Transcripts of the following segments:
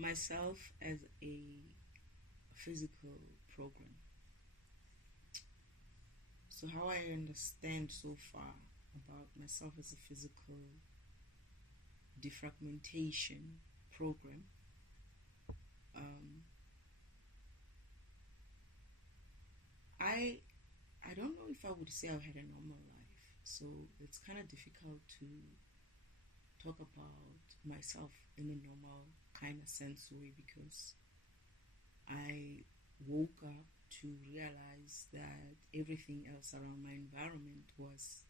myself as a physical program. So how I understand so far about myself as a physical defragmentation program, um, I I don't know if I would say I've had a normal life. So it's kind of difficult to talk about myself in a normal kind of sense way because I woke up to realize that everything else around my environment was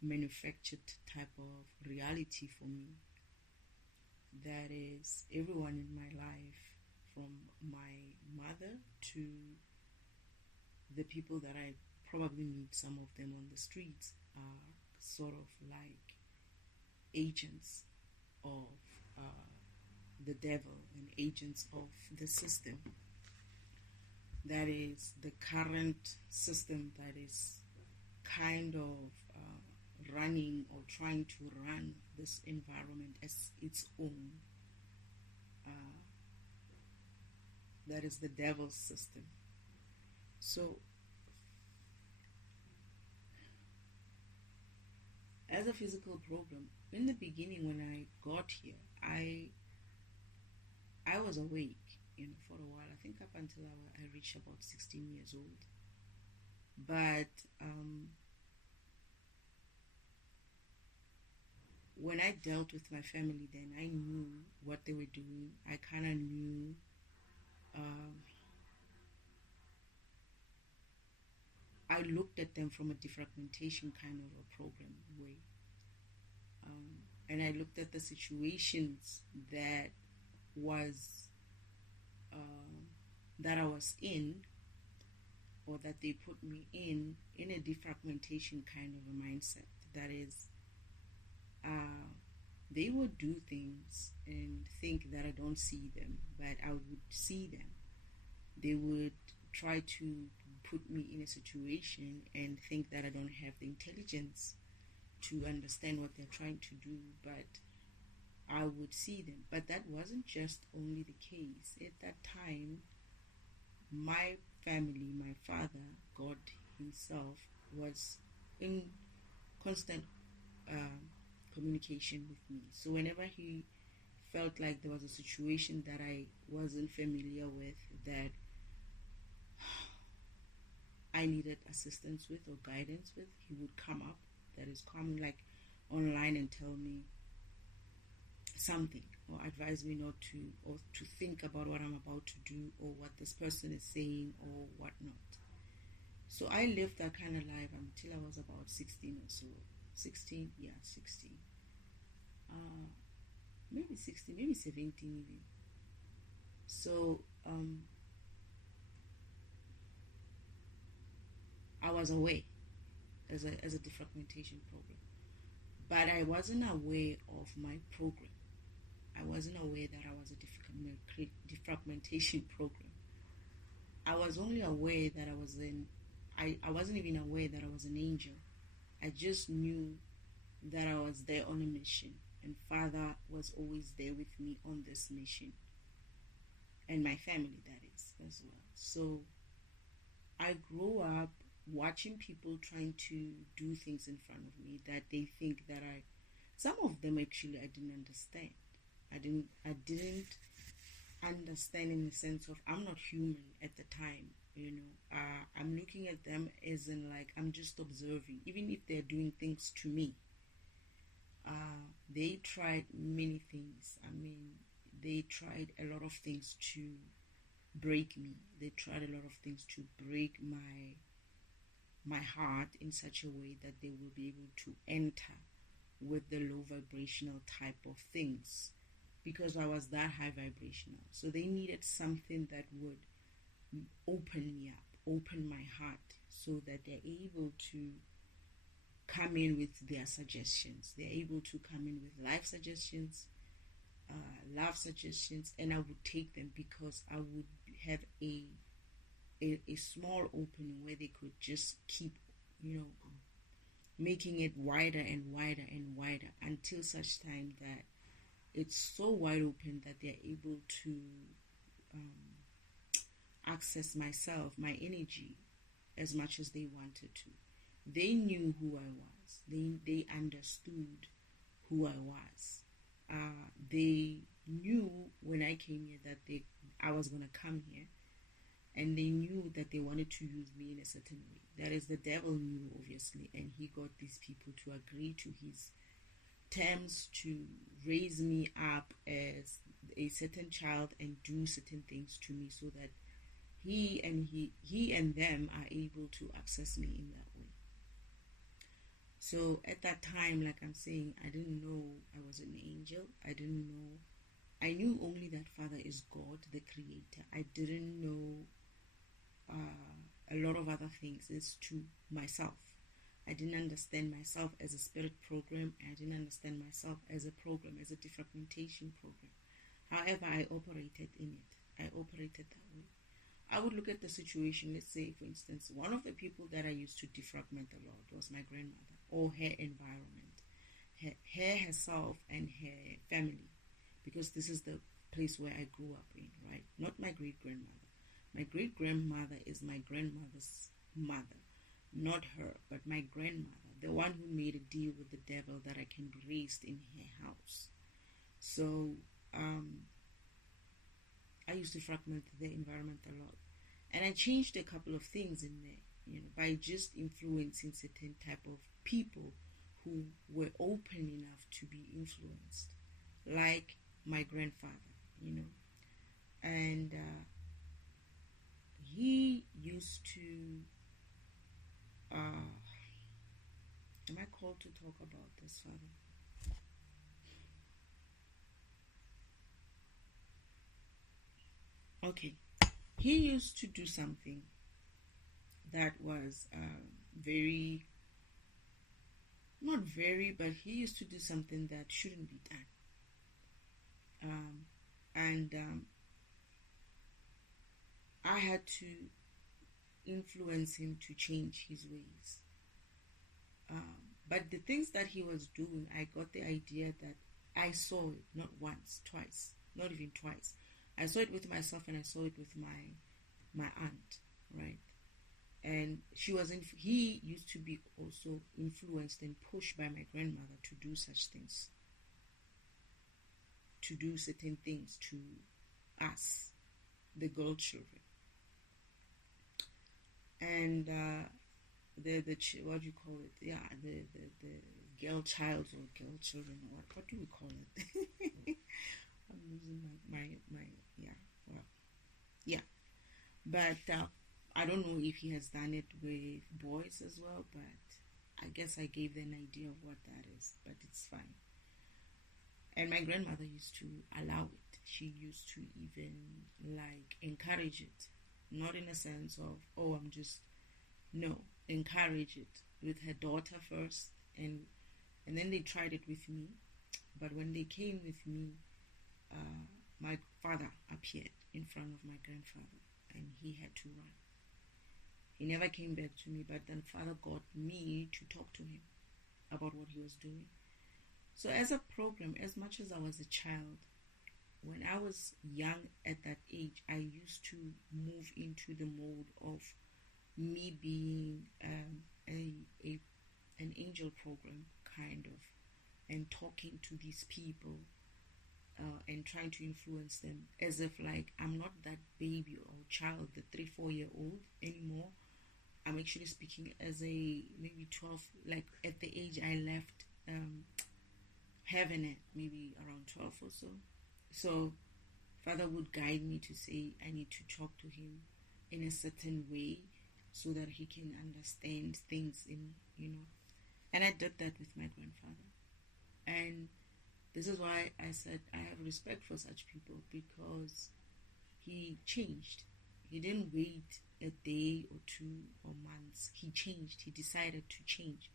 manufactured type of reality for me. That is, everyone in my life, from my mother to the people that I probably meet, some of them on the streets, are sort of like agents of uh, the devil and agents of the system. That is the current system that is kind of running or trying to run this environment as its own. Uh, that is the devil's system. So, as a physical program, in the beginning when I got here, I was awake, for a while. I think up until I reached about 16 years old. But when I dealt with my family, then I knew what they were doing. I kind of knew. Um, I looked at them from a defragmentation kind of a program way. And I looked at the situations was that I was in, or that they put me in a defragmentation kind of a mindset. That is, they would do things and think that I don't see them, but I would see them. They would try to put me in a situation and think that I don't have the intelligence to understand what they're trying to do, but I would see them. But that wasn't just only the case. At that time, my family, my father, God himself, was in constant communication with me. So whenever he felt like there was a situation that I wasn't familiar with, that I needed assistance with or guidance with, he would come up, that is, come like online and tell me something, or advise me not to, or to think about what I'm about to do, or what this person is saying, or whatnot. So I lived that kind of life until I was about 16 or so. 16, yeah, 16. Maybe 16, maybe 17 even. So I was aware as a defragmentation program, but I wasn't aware of my program. I wasn't aware that I was a defragmentation program. I was only aware that I wasn't even aware that I was an angel. I just knew that I was there on a mission, and Father was always there with me on this mission, and my family, that is, as well. So I grew up watching people trying to do things in front of me that they think that some of them actually I didn't understand. I didn't understand in the sense of I'm not human at the time. I'm looking at them as in like I'm just observing, even if they're doing things to me. They tried many things. I mean, they tried a lot of things to break me. They tried a lot of things to break my heart in such a way that they will be able to enter with the low vibrational type of things, because I was that high vibrational. So they needed something that would open me up, open my heart, so that they're able to come in with their suggestions. They're able to come in with life suggestions, love suggestions, and I would take them, because I would have a small opening where they could just keep, making it wider and wider and wider until such time that it's so wide open that they're able to access myself, my energy, as much as they wanted to. They knew who I was. They understood who I was. They knew when I came here that I was going to come here, and they knew that they wanted to use me in a certain way. That is, the devil knew, obviously, and he got these people to agree to his terms to raise me up as a certain child and do certain things to me, so that he and them are able to access me in that way. So at that time, like I'm saying, I didn't know I was an angel. I knew only that Father is God, the Creator. I didn't know a lot of other things as to myself. I didn't understand myself as a spirit program. I didn't understand myself as a program, as a defragmentation program. However, I operated in it. I operated that way. I would look at the situation. Let's say, for instance, one of the people that I used to defragment a lot was my grandmother, or her environment, her herself and her family, because this is the place where I grew up in, right? Not my great-grandmother. My great-grandmother is my grandmother's mother, not her, but my grandmother, the one who made a deal with the devil that I can be raised in her house. So I used to fragment the environment a lot, and I changed a couple of things in there, by just influencing certain type of people who were open enough to be influenced, like my grandfather, and he used to am I called to talk about this, Father? Okay. He used to do something that was but he used to do something that shouldn't be done. And I had to influence him to change his ways. But the things that he was doing, I got the idea that I saw it not once, twice, not even twice. I saw it with myself, and I saw it with my aunt, right? And he used to be also influenced and pushed by my grandmother to do such things, to do certain things to us, the girl children. And the what do you call it? Yeah, the girl child or girl children, or what do we call it? I'm losing my yeah. But I don't know if he has done it with boys as well, but I guess I gave them an idea of what that is, but it's fine. And my grandmother used to allow it. She used to even encourage it, not in a sense of, encourage it with her daughter first, and then they tried it with me. But when they came with me, my father appeared in front of my grandfather, and he had to run. He never came back to me, but then Father got me to talk to him about what he was doing. So as a program, as much as I was a child, when I was young at that age, I used to move into the mode of me being an angel program, kind of, and talking to these people and trying to influence them, as if I'm not that baby or child, the 3-4-year-old anymore. I'm actually speaking as a maybe 12, at the age I left heaven at maybe around 12 or so. So Father would guide me to say I need to talk to him in a certain way so that he can understand things and I did that with my grandfather. And this is why I said I have respect for such people, because he changed. He didn't wait a day or 2 or months. He changed. He decided to change.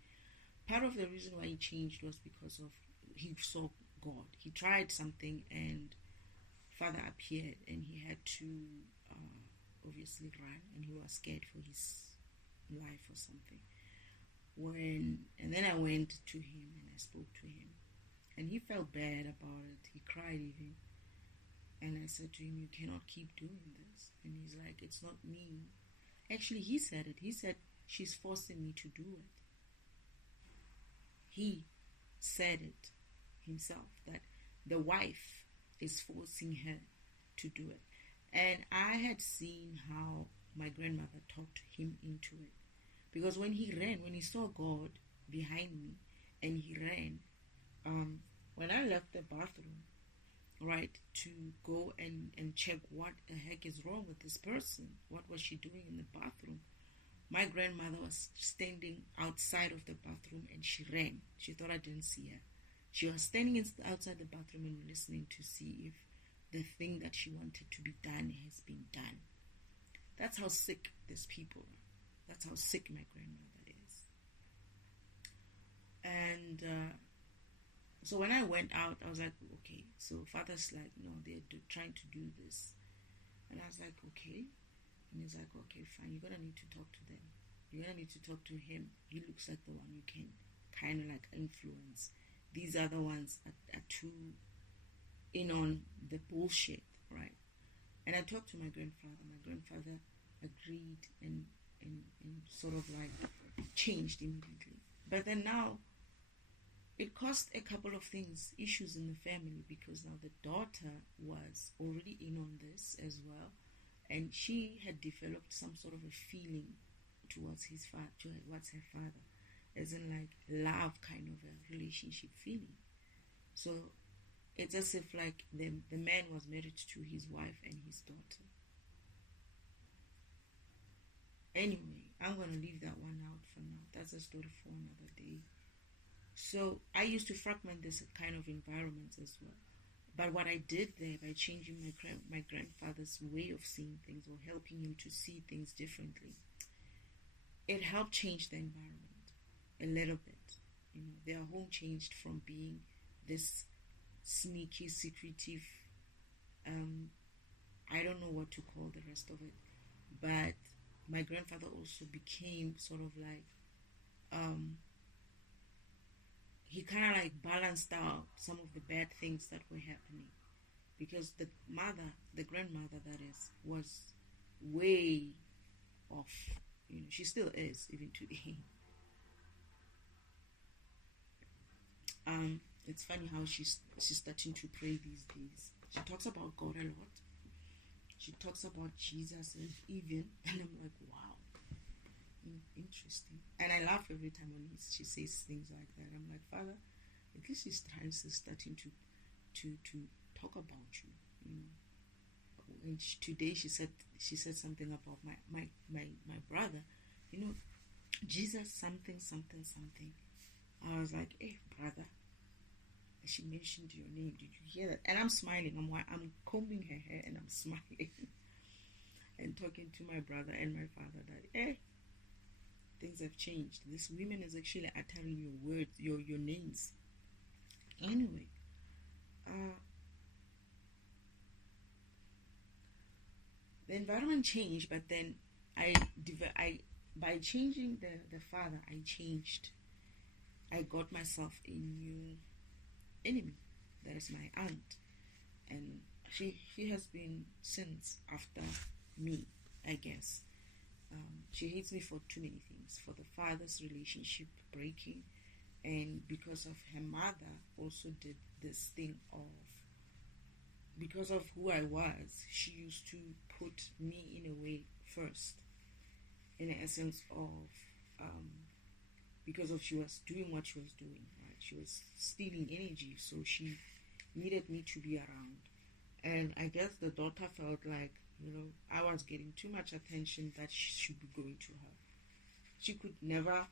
Part of the reason why he changed was because of he saw God. He tried something, and Father appeared, and he had to obviously run, and he was scared for his life or something. And then I went to him and I spoke to him, And he felt bad about it. He cried even. And I said to him, you cannot keep doing this. And he's like, it's not me. Actually, he said it. He said, she's forcing me to do it. He said it himself, that the wife is forcing her to do it. And I had seen how my grandmother talked him into it. Because when he ran, when he saw God behind me and he ran, when I left the bathroom, right, to go and check what the heck is wrong with this person, what was she doing in the bathroom, my grandmother was standing outside of the bathroom and she ran. She thought I didn't see her. She was standing outside the bathroom and listening to see if the thing that she wanted to be done has been done. That's how sick these people are. That's how sick my grandmother is. And so when I went out, I was like, okay. So Father's like, no, they're trying to do this. And I was like, okay. And he's like, okay, fine. You're going to need to talk to them. You're going to need to talk to him. He looks like the one you can kind of like influence. These other ones are too in on the bullshit, right? And I talked to my grandfather. My grandfather agreed and sort of like changed immediately. But then now, it caused a couple of things, issues in the family, because now the daughter was already in on this as well. And she had developed some sort of a feeling towards his father, towards her father, as in like love kind of a relationship feeling. So it's as if like the man was married to his wife and his daughter. Anyway, I'm going to leave that one out for now. That's a story for another day. So I used to fragment this kind of environments as well. But what I did there by changing my grandfather's way of seeing things or helping him to see things differently, it helped change the environment a little bit. You know, their home changed from being this sneaky, secretive, I don't know what to call the rest of it, but my grandfather also became sort of like, he kind of like balanced out some of the bad things that were happening, because the grandmother that is, was way off. You know, she still is even today. It's funny how she's starting to pray these days. She talks about God a lot. She talks about Jesus and even, and I'm like, wow, interesting. And I laugh every time when she says things like that. I'm like, Father, at least she's starting to talk about you. You know. And today she said something about my brother. You know, Jesus something. I was like, hey, brother. She mentioned your name. Did you hear that? And I'm smiling. I'm combing her hair and I'm smiling and talking to my brother and my father that, things have changed. This woman is actually uttering your words, your names. Anyway, the environment changed, but then by changing the father, I changed. I got myself a new enemy. That is my aunt, and she has been since after me, I guess. She hates me for too many things. For the father's relationship breaking, and because of her mother also did this thing of, because of who I was, she used to put me in a way first, in the essence of, because of she was doing what she was doing, right? She was stealing energy, so she needed me to be around. And I guess the daughter felt like, you know, I was getting too much attention that should be going to her. She could never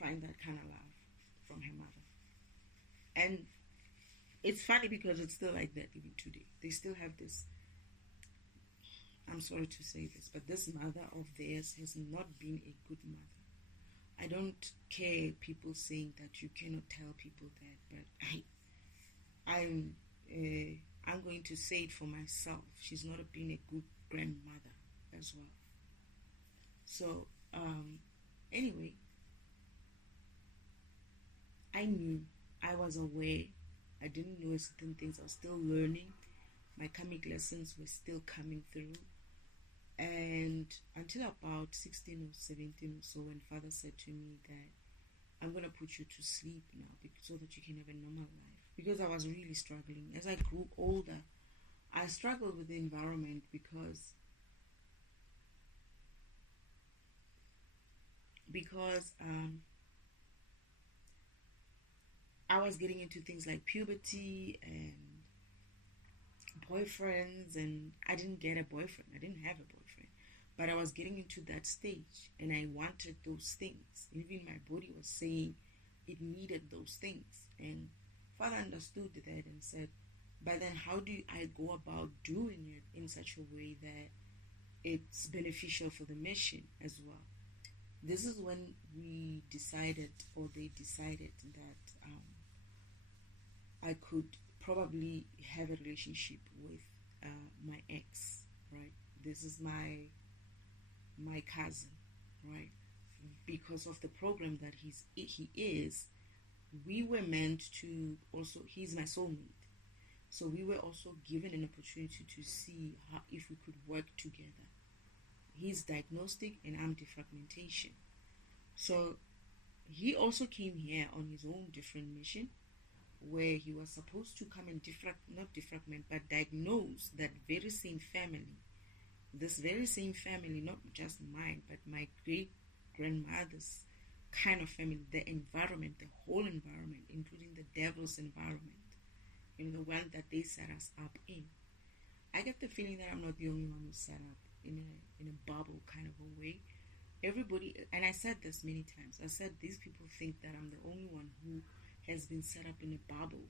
find that kind of love from her mother. And it's funny because it's still like that even today. They still have this, I'm sorry to say this, but this mother of theirs has not been a good mother. I don't care people saying that you cannot tell people that, but I'm going to say it for myself. She's not been a good grandmother as well. So anyway, I knew, I was aware. I didn't know certain things. I was still learning. My karmic lessons were still coming through. And until about 16 or 17 or so, when Father said to me that I'm going to put you to sleep now so that you can have a normal life. Because I was really struggling. As I grew older, I struggled with the environment because I was getting into things like puberty and boyfriends, and I didn't get a boyfriend. I didn't have a boyfriend. But I was getting into that stage, and I wanted those things. Even my body was saying it needed those things. And Father understood that and said, but then how do I go about doing it in such a way that it's beneficial for the mission as well? This is when we decided, or they decided, that I could probably have a relationship with my ex, right? This is my cousin, right? Because of the program that he is, we were meant to also, he's my soulmate. So we were also given an opportunity to see how, if we could work together. He's diagnostic and I'm defragmentation. So he also came here on his own different mission, where he was supposed to come and not defragment, but diagnose that very same family. This very same family, not just mine, but my great grandmother's kind of family, the environment, the whole environment, including the devil's environment, the one that they set us up in. I get the feeling that I'm not the only one who's set up in a bubble kind of a way. Everybody, and I said this many times, I said these people think that I'm the only one who has been set up in a bubble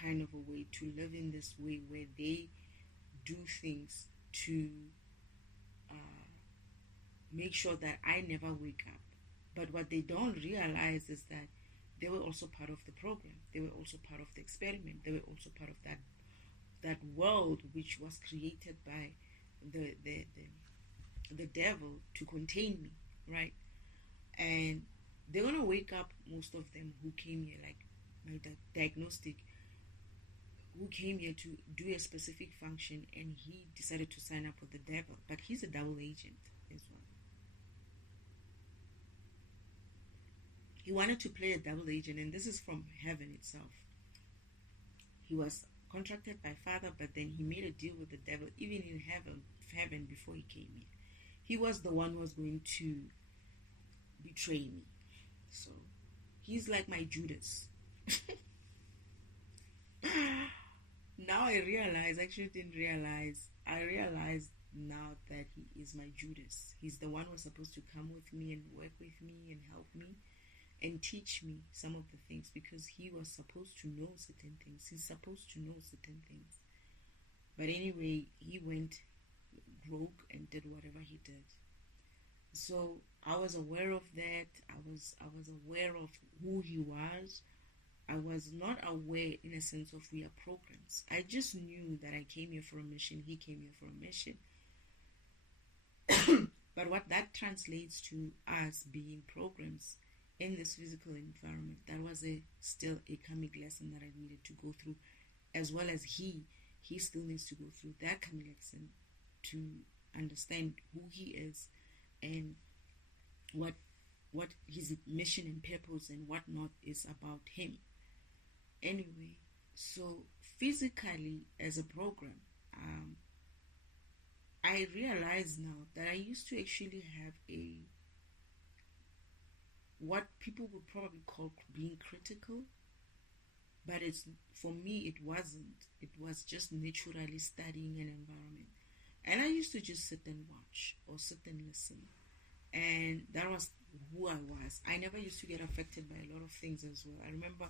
kind of a way, to live in this way where they do things to make sure that I never wake up. But what they don't realize is that they were also part of the program. They were also part of the experiment. They were also part of that world which was created by the devil to contain me, right? And they're gonna wake up, most of them who came here, like my diagnostic, who came here to do a specific function, and he decided to sign up with the devil. But he's a double agent as well. He wanted to play a double agent, and this is from heaven itself. He was contracted by Father, but then he made a deal with the devil, even in heaven before he came here. He was the one who was going to betray me. So he's like my Judas. Now I realize, actually didn't realize, I realized now that he is my Judas. He's the one who was supposed to come with me and work with me and help me and teach me some of the things, because he was supposed to know certain things. He's supposed to know certain things. But anyway, he went rogue and did whatever he did. So I was aware of that. I was aware of who he was. I was not aware in a sense of we are programs. I just knew that I came here for a mission. He came here for a mission. But what that translates to us being programs in this physical environment, that was still a karmic lesson that I needed to go through, as well as he still needs to go through that karmic lesson to understand who he is and what his mission and purpose and whatnot is about him. Anyway, so physically as a program, I realize now that I used to actually have what people would probably call being critical, but for me it wasn't. It was just naturally studying an environment, and I used to just sit and watch or sit and listen, and that was who I was. I never used to get affected by a lot of things as well. I remember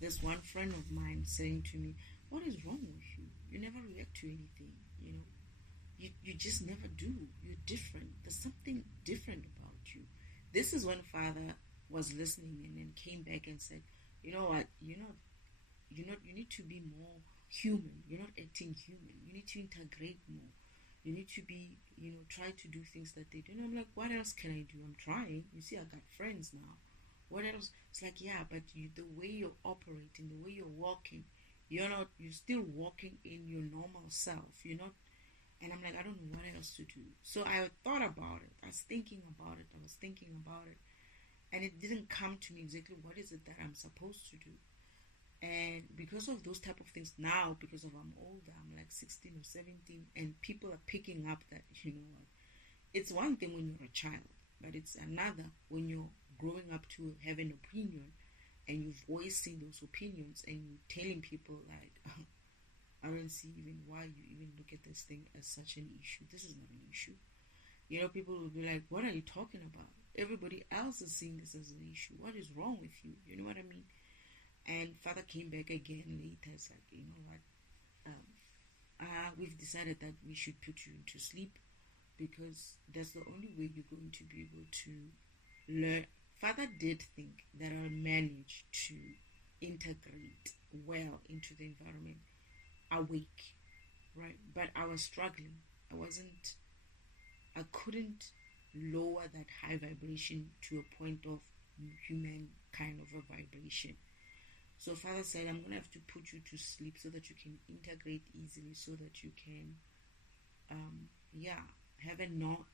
this one friend of mine saying to me, "What is wrong with you? You never react to anything, you just never do. You're different. There's something different about you." This is when Father was listening and then came back and said, "You know what? You need to be more human. You're not acting human. You need to integrate more. You need to be, try to do things that they do." And I'm like, what else can I do? I'm trying. You see, I got friends now. What else? It's like, yeah, but the way you're operating, the way you're walking, you're still walking in your normal self. You're not, and I'm like, I don't know what else to do. So I thought about it. I was thinking about it. And it didn't come to me exactly what is it that I'm supposed to do. And because of those type of things now, because of I'm older, I'm like 16 or 17, and people are picking up that, you know what, it's one thing when you're a child, but it's another when you're growing up to have an opinion and you're voicing those opinions and you're telling people like, I don't see even why you even look at this thing as such an issue. This is not an issue. People will be like, what are you talking about? Everybody else is seeing this as an issue. What is wrong with you? You know what I mean? And Father came back again later. It's like, you know what? We've decided that we should put you into sleep because that's the only way you're going to be able to learn. Father did think that I'll manage to integrate well into the environment awake, right? But I was struggling. I couldn't lower that high vibration to a point of human kind of a vibration. So Father said, I'm going to have to put you to sleep so that you can integrate easily, so that you can,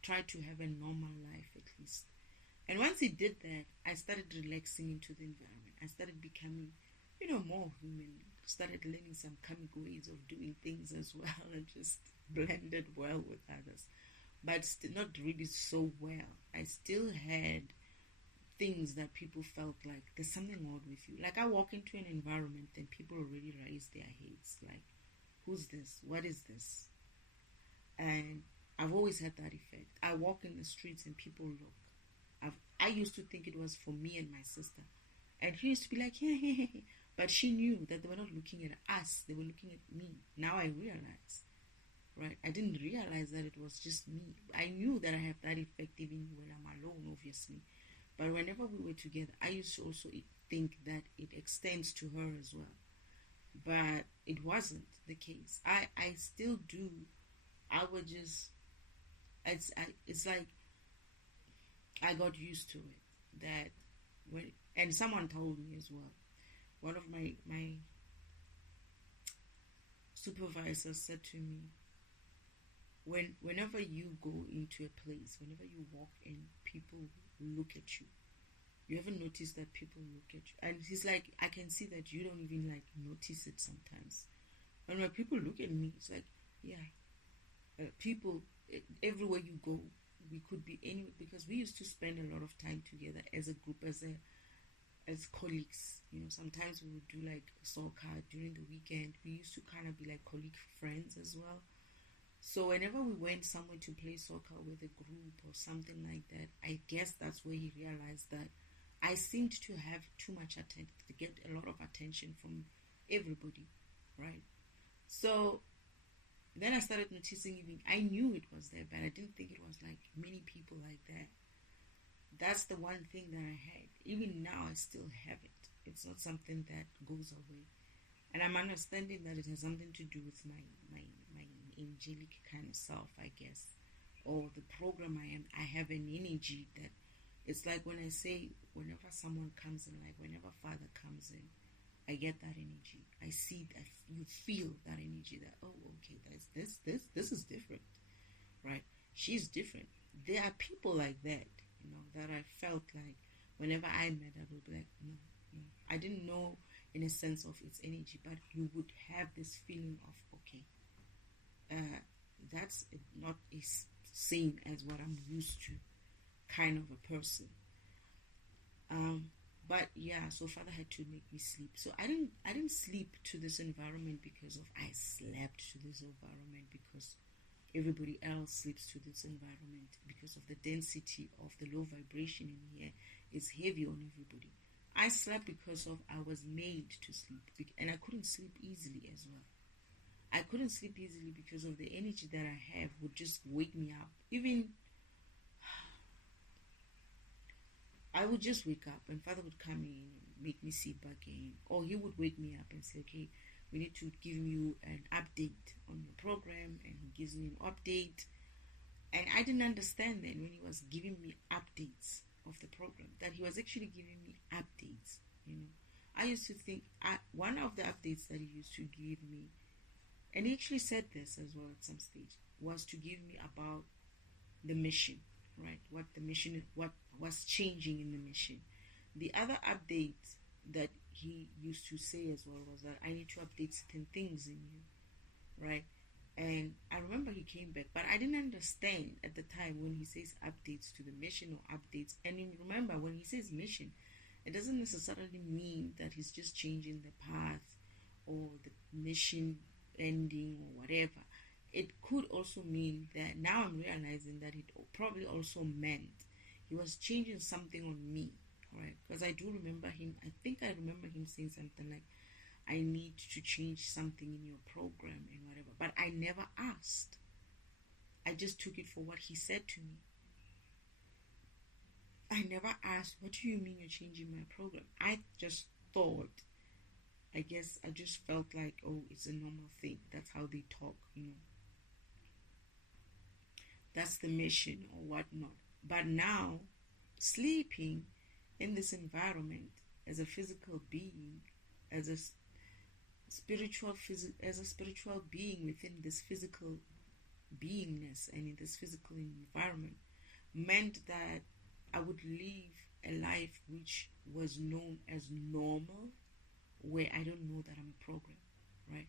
try to have a normal life at least. And once he did that, I started relaxing into the environment. I started becoming, more human. Started learning some comic ways of doing things as well, and just blended well with others. But still not really so well. I still had things that people felt like there's something odd with you. Like I walk into an environment and people already raise their heads like, who's this? What is this? And I've always had that effect. I walk in the streets and people look. I used to think it was for me and my sister. And she used to be like, yeah. But she knew that they were not looking at us. They were looking at me. Now I realize. Right? I didn't realize that it was just me. I knew that I have that effect even when I'm alone, obviously. But whenever we were together, I used to also think that it extends to her as well. But it wasn't the case. I still do. I would just... It's like I got used to it. And someone told me as well. One of my supervisors said to me, whenever you go into a place, whenever you walk in, people look at you. You haven't noticed that people look at you? And he's like, I can see that you don't even like notice it sometimes. And when people look at me, it's like, yeah, people, everywhere you go, we could be anywhere, because we used to spend a lot of time together as a group, as colleagues. Sometimes we would do like soccer during the weekend. We used to kind of be like colleague friends as well. So whenever we went somewhere to play soccer with a group or something like that, I guess that's where he realized that I seemed to have too much attention, to get a lot of attention from everybody, right? So then I started noticing, even I knew it was there, but I didn't think it was like many people like that. That's the one thing that I had. Even now, I still have it. It's not something that goes away. And I'm understanding that it has something to do with my angelic kind of self, I guess, or the program I have an energy that it's like when I say, whenever someone comes in, like whenever Father comes in, I get that energy. I see that, you feel that energy that, oh, okay, this is different, right? She's different. There are people like that, that I felt like whenever I met her, I would be like, no. I didn't know in a sense of its energy, but you would have this feeling of, okay, that's not the same as what I'm used to, kind of a person. But yeah, so Father had to make me sleep. So I didn't sleep to this environment because of I slept to this environment because everybody else sleeps to this environment, because of the density of the low vibration in here is heavy on everybody. I slept because of I was made to sleep, and I couldn't sleep easily as well. I couldn't sleep easily because of the energy that I have would just wake me up. Even I would just wake up and Father would come in and make me sit back in, or he would wake me up and say, okay, we need to give you an update on your program, and he gives me an update. And I didn't understand then when he was giving me updates. of the program, that he was actually giving me updates. I used to think one of the updates that he used to give me, and he actually said this as well at some stage, was to give me about the mission, right? What the mission, what was changing in the mission. The other update that he used to say as well was that I need to update certain things in you, right? And I remember he came back, but I didn't understand at the time when he says updates to the mission or updates. And remember, when he says mission, it doesn't necessarily mean that he's just changing the path or the mission ending or whatever. It could also mean that now I'm realizing that it probably also meant he was changing something on me, right? Because I do remember him, I think I remember him saying something like, I need to change something in your program and whatever. But I never asked. I just took it for what he said to me. I never asked, what do you mean you're changing my program? I just thought, I guess I just felt like, oh, it's a normal thing. That's how they talk, That's the mission or whatnot. But now, sleeping in this environment as a physical being, as a spiritual being within this physical beingness and in this physical environment, meant that I would live a life which was known as normal, where I don't know that I'm a program, right?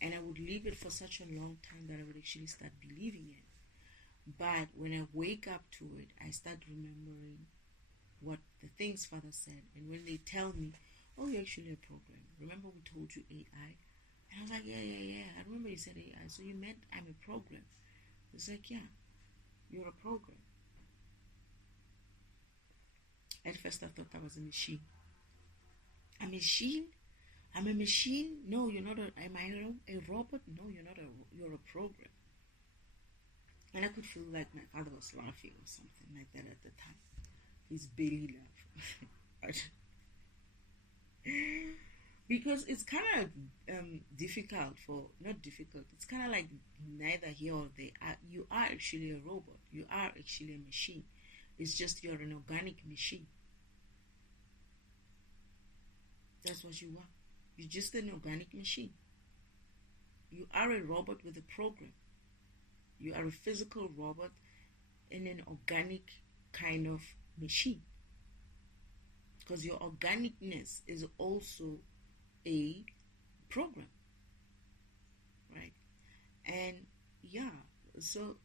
And I would live it for such a long time that I would actually start believing it. But when I wake up to it, I start remembering what the things Father said. And when they tell me, oh, you're actually a program. Remember we told you AI? And I was like, yeah. I remember you said AI. So you meant I'm a program. It's like, yeah, you're a program. At first I thought I was a machine. A machine? I'm a machine? No, you're not. Am I a robot? No, you're not. You're a program. And I could feel like my father was laughing or something like that at the time. His belly laugh. Because it's kind of difficult not difficult. It's kind of like neither here or there. You are actually a robot. You are actually a machine. It's just you're an organic machine. That's what you are. You're just an organic machine. You are a robot with a program. You are a physical robot in an organic kind of machine. Because your organicness is also a program. Right? And yeah, so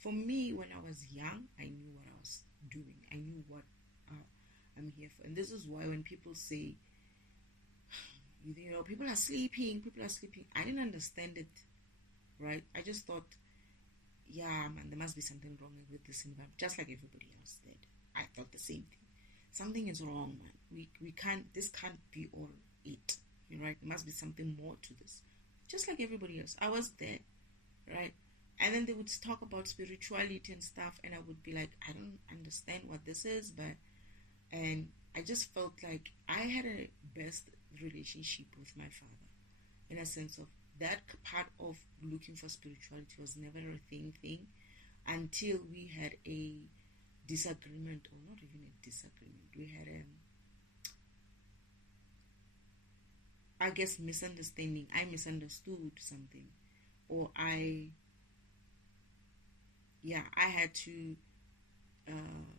for me, when I was young, I knew what I was doing. I knew what I'm here for. And this is why when people say, people are sleeping, I didn't understand it, right? I just thought, yeah, man, there must be something wrong with this environment, just like everybody else did. I thought the same thing. Something is wrong, man. This can't be all it, right? There must be something more to this. Just like everybody else. I was there, right? And then they would talk about spirituality and stuff, and I would be like, I don't understand what this is, and I just felt like I had a best relationship with my father, in a sense of that part of looking for spirituality was never a thing until we had a disagreement, or not even a disagreement. We had I guess misunderstanding. I misunderstood something, or I had to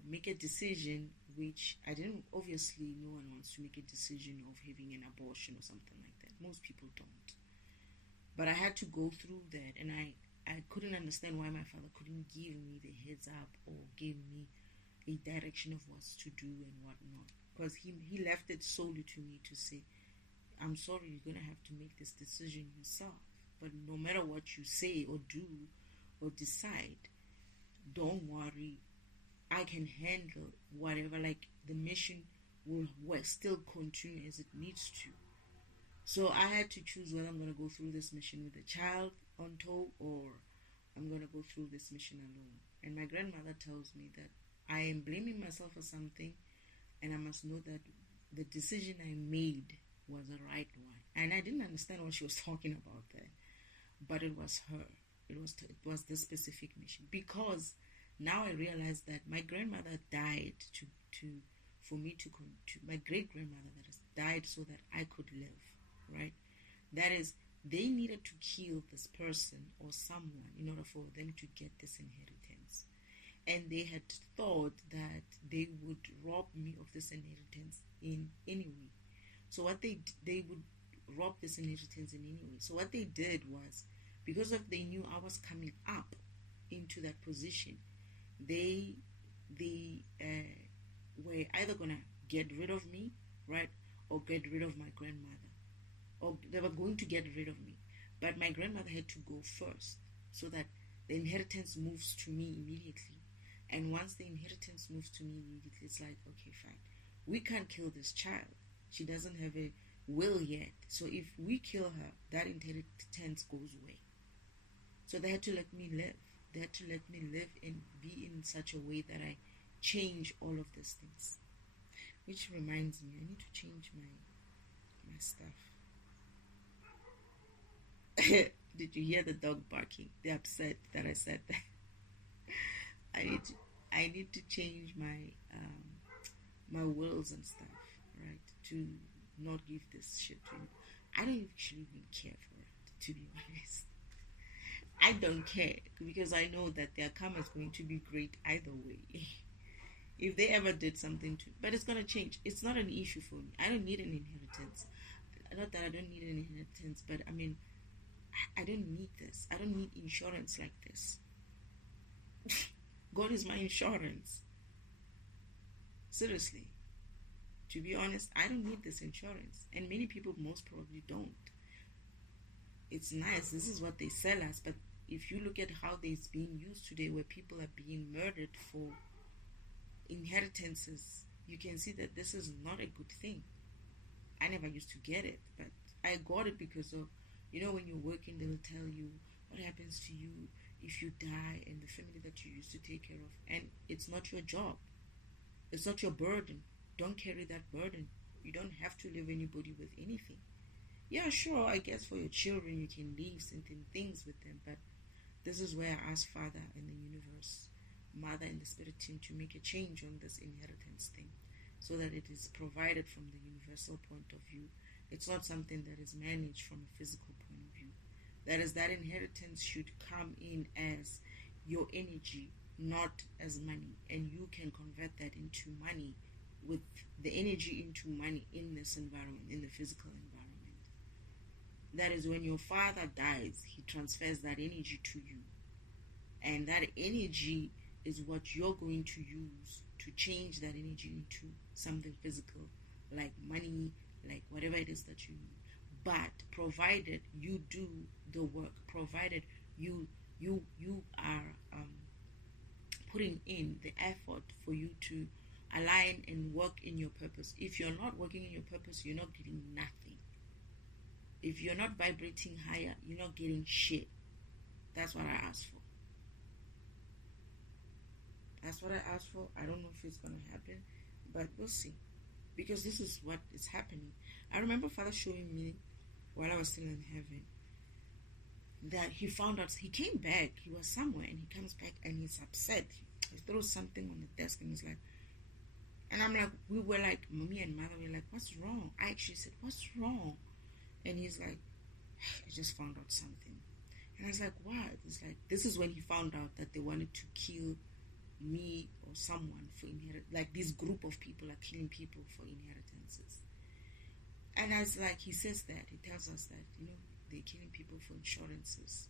make a decision, which I didn't. Obviously, no one wants to make a decision of having an abortion or something like that. Most people don't. But I had to go through that, and I couldn't understand why my father couldn't give me the heads up or give me a direction of what to do and what not. Because he left it solely to me to say, I'm sorry, you're going to have to make this decision yourself. But no matter what you say or do or decide, don't worry. I can handle whatever, like the mission will still continue as it needs to. So I had to choose whether I'm going to go through this mission with a child on tow, or I'm going to go through this mission alone. And my grandmother tells me that I am blaming myself for something, and I must know that the decision I made was the right one. And I didn't understand what she was talking about then, but it was her. It was this specific mission, because Now I realize that my grandmother died for me to my great grandmother that has died so that I could live, right? That is, they needed to kill this person or someone in order for them to get this inheritance. And they had thought that they would rob me of this inheritance in any way. So what they would rob this inheritance in any way. So what they did was, because of they knew I was coming up into that position, they were either gonna get rid of me, right, or get rid of my grandmother, or they were going to get rid of me. But my grandmother had to go first, so that the inheritance moves to me immediately. And once the inheritance moves to me immediately, it's like, okay, fine, we can't kill this child. She doesn't have a will yet. So if we kill her, that inheritance goes away. So they had to let me live. They had to let me live and be in such a way that I change all of these things. Which reminds me, I need to change my stuff. Did you hear the dog barking? They're upset that I said that. I need to change my wills and stuff, right? To not give this shit to you. I don't actually even care for it, to be honest. I don't care, because I know that their karma is going to be great either way. If they ever did something to, but it's going to change. It's not an issue for me. I don't need an inheritance. Not that I don't need an inheritance, but I mean, I don't need this. I don't need insurance like this. God is my insurance. Seriously. To be honest, I don't need this insurance. And many people most probably don't. It's nice. This is what they sell us. But if you look at how it's being used today, where people are being murdered for inheritances, you can see that this is not a good thing. I never used to get it, but I got it because of, when you're working, they'll tell you what happens to you if you die and the family that you used to take care of. And it's not your job. It's not your burden. Don't carry that burden. You don't have to leave anybody with anything. Yeah, sure, I guess for your children you can leave certain things with them, but this is where I ask Father and the universe, Mother and the Spirit team, to make a change on this inheritance thing, so that it is provided from the universal point of view. It's not something that is managed from a physical point of view. That is, that inheritance should come in as your energy, not as money, and you can convert that into money, with the energy into money in this environment, in the physical environment. That is, when your father dies, he transfers that energy to you. And that energy is what you're going to use to change that energy into something physical, like money, like whatever it is that you need. But provided you do the work, provided you are putting in the effort for you to align and work in your purpose. If you're not working in your purpose, you're not getting nothing. If you're not vibrating higher, you're not getting shit. That's what I asked for. That's what I asked for. I don't know if it's going to happen, but we'll see. Because this is what is happening. I remember Father showing me, while I was still in heaven, that he found out, he came back, he was somewhere, and he comes back and he's upset. He throws something on the desk and he's like, and I'm like, we were like, Mommy and Mother were like, what's wrong? I actually said, what's wrong? And he's like, I just found out something. And I was like, what? It's like, this is when he found out that they wanted to kill me or someone for inheritance. Like, this group of people are killing people for inheritances. And I was like, he says that, he tells us that, they're killing people for insurances.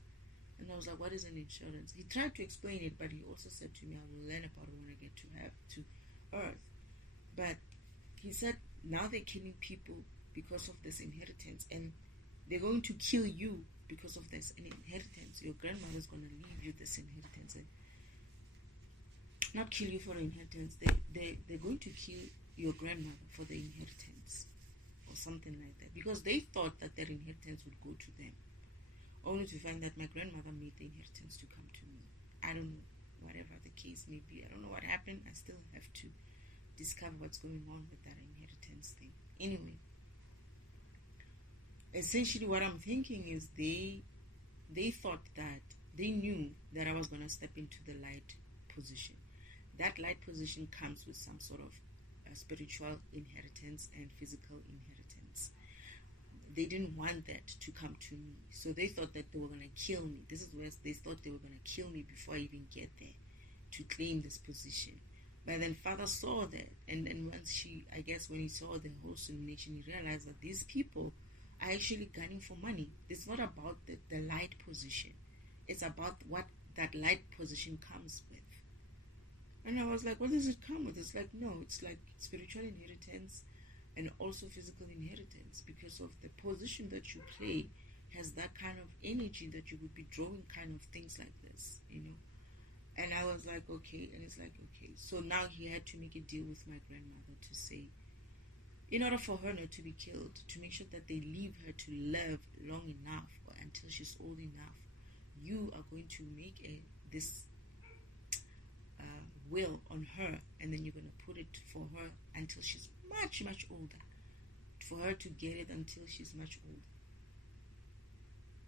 And I was like, what is an insurance? He tried to explain it, but he also said to me, I will learn about it when I get to Earth. But he said, now they're killing people because of this inheritance, and they're going to kill you because of this inheritance. Your grandmother's going to leave you this inheritance, and not kill you for the inheritance. They're going to kill your grandmother for the inheritance, or something like that, because they thought that their inheritance would go to them, only to find that my grandmother made the inheritance to come to me. I don't know, whatever the case may be. I don't know what happened. I still have to discover what's going on with that inheritance thing. Anyway, essentially what I'm thinking is they thought that they knew that I was going to step into the light position. That light position comes with some sort of spiritual inheritance and physical inheritance. They didn't want that to come to me, so they thought that they were going to kill me. This is where they thought they were going to kill me before I even get there to claim this position. But then Father saw that, and then when he saw the whole nation, he realized that these people are actually gunning for money. It's not about the light position. It's about what that light position comes with. And I was like, what does it come with? It's like, no, it's like spiritual inheritance and also physical inheritance, because of the position that you play has that kind of energy that you would be drawing kind of things like this, And I was like, okay. And it's like, okay. So now he had to make a deal with my grandmother to say, in order for her not to be killed, to make sure that they leave her to live long enough or until she's old enough, you are going to make this will on her, and then you're going to put it for her until she's much, much older, for her to get it until she's much older.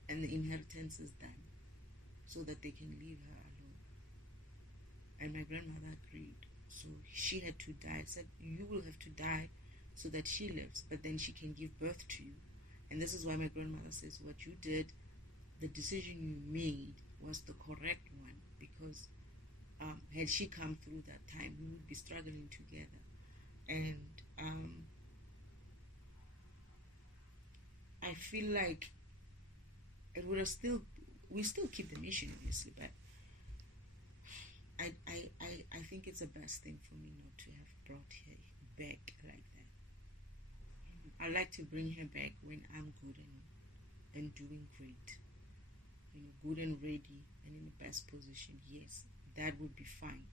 And the inheritance is done, so that they can leave her alone. And my grandmother agreed. So she had to die. I said, you will have to die so that she lives, but then she can give birth to you. And this is why my grandmother says, what you did, the decision you made was the correct one, because had she come through that time, we would be struggling together. And I feel like it would have we still keep the mission, obviously, but I think it's the best thing for me not to have brought her back like that. I like to bring her back when I'm good and doing great, good and ready and in the best position. Yes, that would be fine.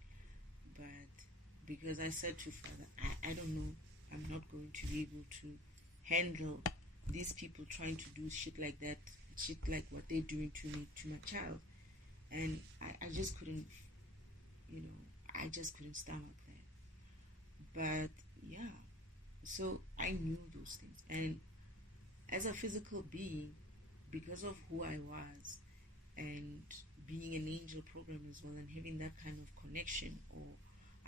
But because I said to Father, I don't know, I'm not going to be able to handle these people trying to do shit like that, shit like what they're doing to me, to my child. And I just couldn't, I just couldn't stomach that. But yeah, so I knew those things. And as a physical being, because of who I was and being an angel program as well, and having that kind of connection or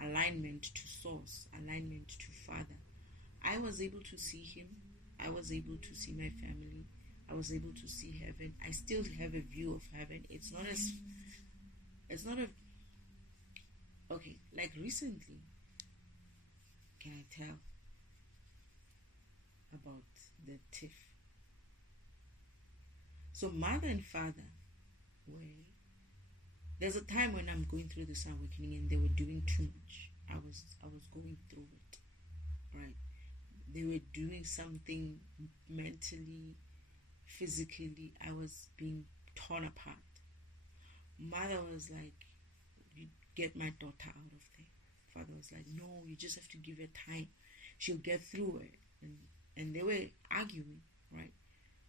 alignment to source, alignment to Father, I was able to see him. I was able to see my family. I was able to see heaven. I still have a view of heaven. It's not okay, like recently, can I tell about the TIFF? So mother and father there's a time when I'm going through this awakening and they were doing too much. I was going through it, right? They were doing something mentally, physically. I was being torn apart. Mother was like, you get my daughter out of there. Father was like, no, you just have to give her time. She'll get through it. And they were arguing, right?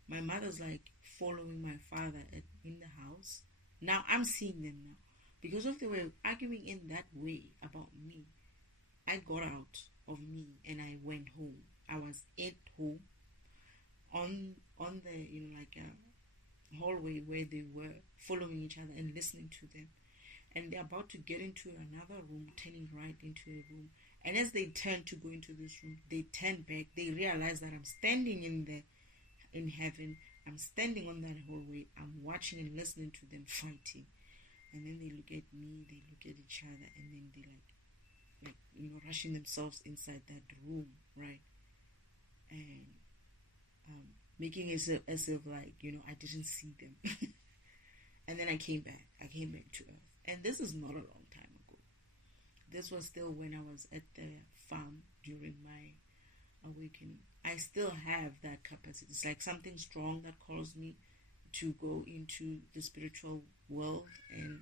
My mother's like following my father in the house. Now I'm seeing them now. Because if they were arguing in that way about me, I got out of me and I went home. I was at home on the like a hallway where they were following each other and listening to them. And they're about to get into another room, turning right into a room. And as they turn to go into this room, they turn back. They realize that I'm standing in heaven. I'm standing on that hallway. I'm watching and listening to them fighting. And then they look at me, they look at each other, and then they like rushing themselves inside that room, right? And making it as if like, I didn't see them. And then I came back to earth. And this is not a long time ago. This was still when I was at the farm during my awakening. I still have that capacity. It's like something strong that calls me to go into the spiritual world and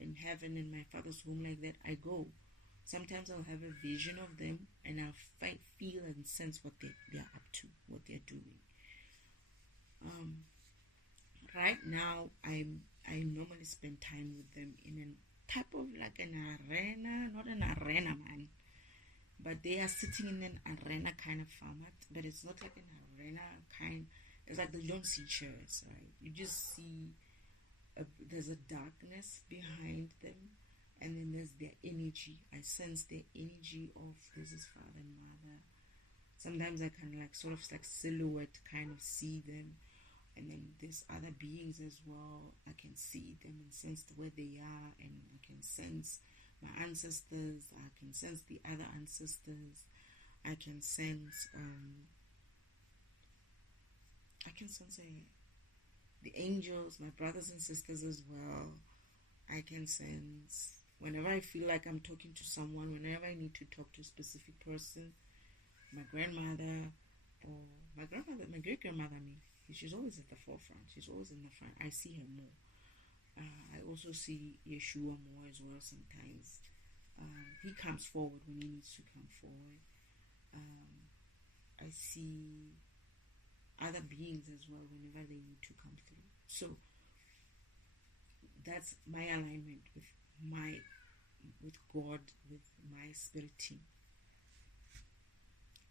in heaven, in my father's home, like that. I go. Sometimes I'll have a vision of them and I'll feel and sense what they're up to, what they're doing. Right now, I normally spend time with them in a type of like an arena, not an arena, man. But they are sitting in an arena kind of format, but it's not like an arena kind. It's like you don't see chairs, right? You just see there's a darkness behind them, and then there's their energy. I sense their energy of this is father and mother. Sometimes I can like sort of like silhouette kind of see them, and then there's other beings as well. I can see them and sense where they are, and I can sense my ancestors. I can sense the other ancestors. I can sense the angels, my brothers and sisters as well. I can sense whenever I feel like I'm talking to someone, whenever I need to talk to a specific person, my grandmother or my great grandmother, she's always at the forefront. She's always in the front. I see her more. I also see Yeshua more as well sometimes. He comes forward when he needs to come forward. I see other beings as well whenever they need to come through. So that's my alignment with God, with my spirit team.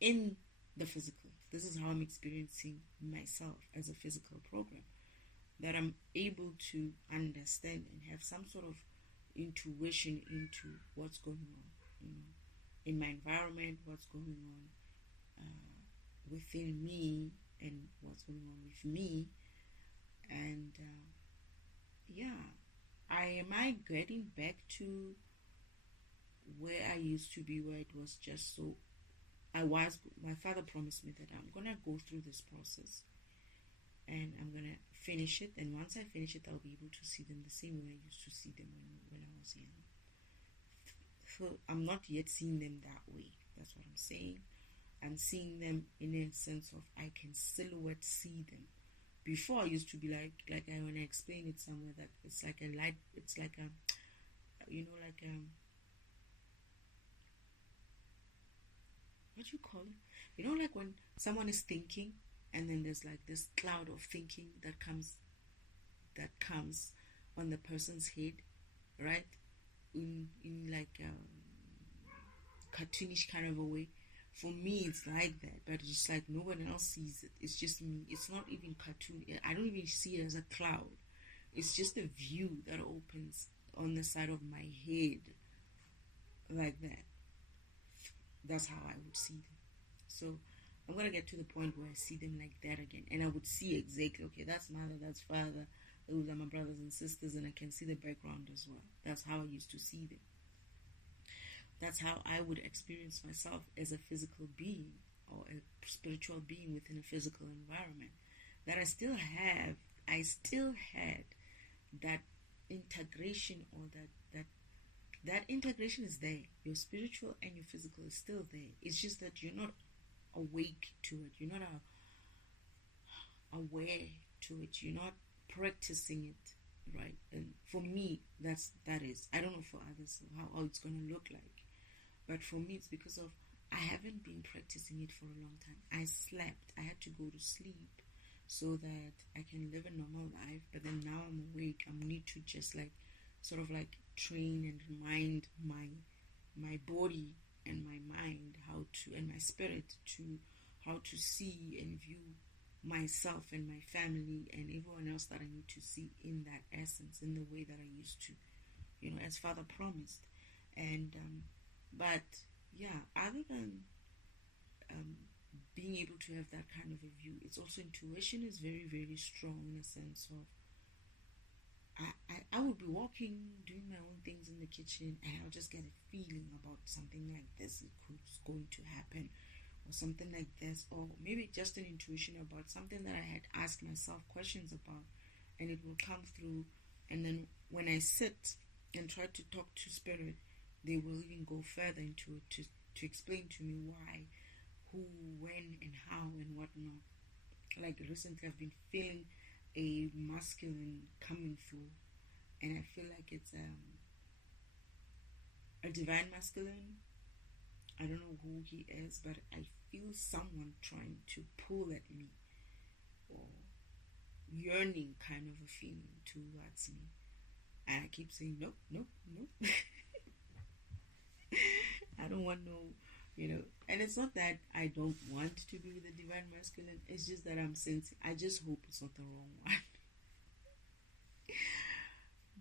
In the physical, this is how I'm experiencing myself as a physical program, that I'm able to understand and have some sort of intuition into what's going on, in my environment, what's going on within me, and what's going on with me. And am I getting back to where I used to be, where it was just so my father promised me that I'm gonna go through this process and I'm gonna finish it, and once I finish it, I'll be able to see them the same way I used to see them when I was young. So I'm not yet seeing them that way. That's what I'm saying. I'm seeing them in a sense of I can silhouette see them. Before I used to be like when I explain it somewhere, that it's like a light, it's like a, what do you call it? Like when someone is thinking, and then there's like this cloud of thinking that comes on the person's head, right? In like a cartoonish kind of a way. For me, it's like that, but it's just like no one else sees it. It's just me. It's not even cartoon. I don't even see it as a cloud. It's just a view that opens on the side of my head, like that. That's how I would see them. So I'm gonna get to the point where I see them like that again, and I would see exactly, okay, that's mother, that's father, those are my brothers and sisters, and I can see the background as well. That's how I used to see them. That's how I would experience myself as a physical being or a spiritual being within a physical environment. That I still had that integration, or that integration is there. Your spiritual and your physical is still there. It's just that you're not awake to it. You're not aware to it. You're not practicing it, right? And for me, that is. I don't know for others how it's going to look like. But for me, it's because of I haven't been practicing it for a long time. I slept. I had to go to sleep so that I can live a normal life. But then now I'm awake. I need to just sort of train and remind my body and my mind and my spirit to how to see and view myself and my family and everyone else that I need to see in that essence, in the way that I used to, as Father promised. And but yeah, other than being able to have that kind of a view, it's also intuition is very, very strong, in a sense of I would be walking, doing my own things in the kitchen, and I'll just get a feeling about something like this is going to happen, or something like this, or maybe just an intuition about something that I had asked myself questions about, and it will come through. And then when I sit and try to talk to spirit, they will even go further into it to explain to me why, who, when, and how, and whatnot. Like recently, I've been feeling a masculine coming through, and I feel like it's a divine masculine. I don't know who he is, but I feel someone trying to pull at me, or yearning kind of a feeling towards me, and I keep saying nope, nope, nope. I don't want no, and it's not that I don't want to be with the divine masculine. It's just that I'm sensing. I just hope it's not the wrong one.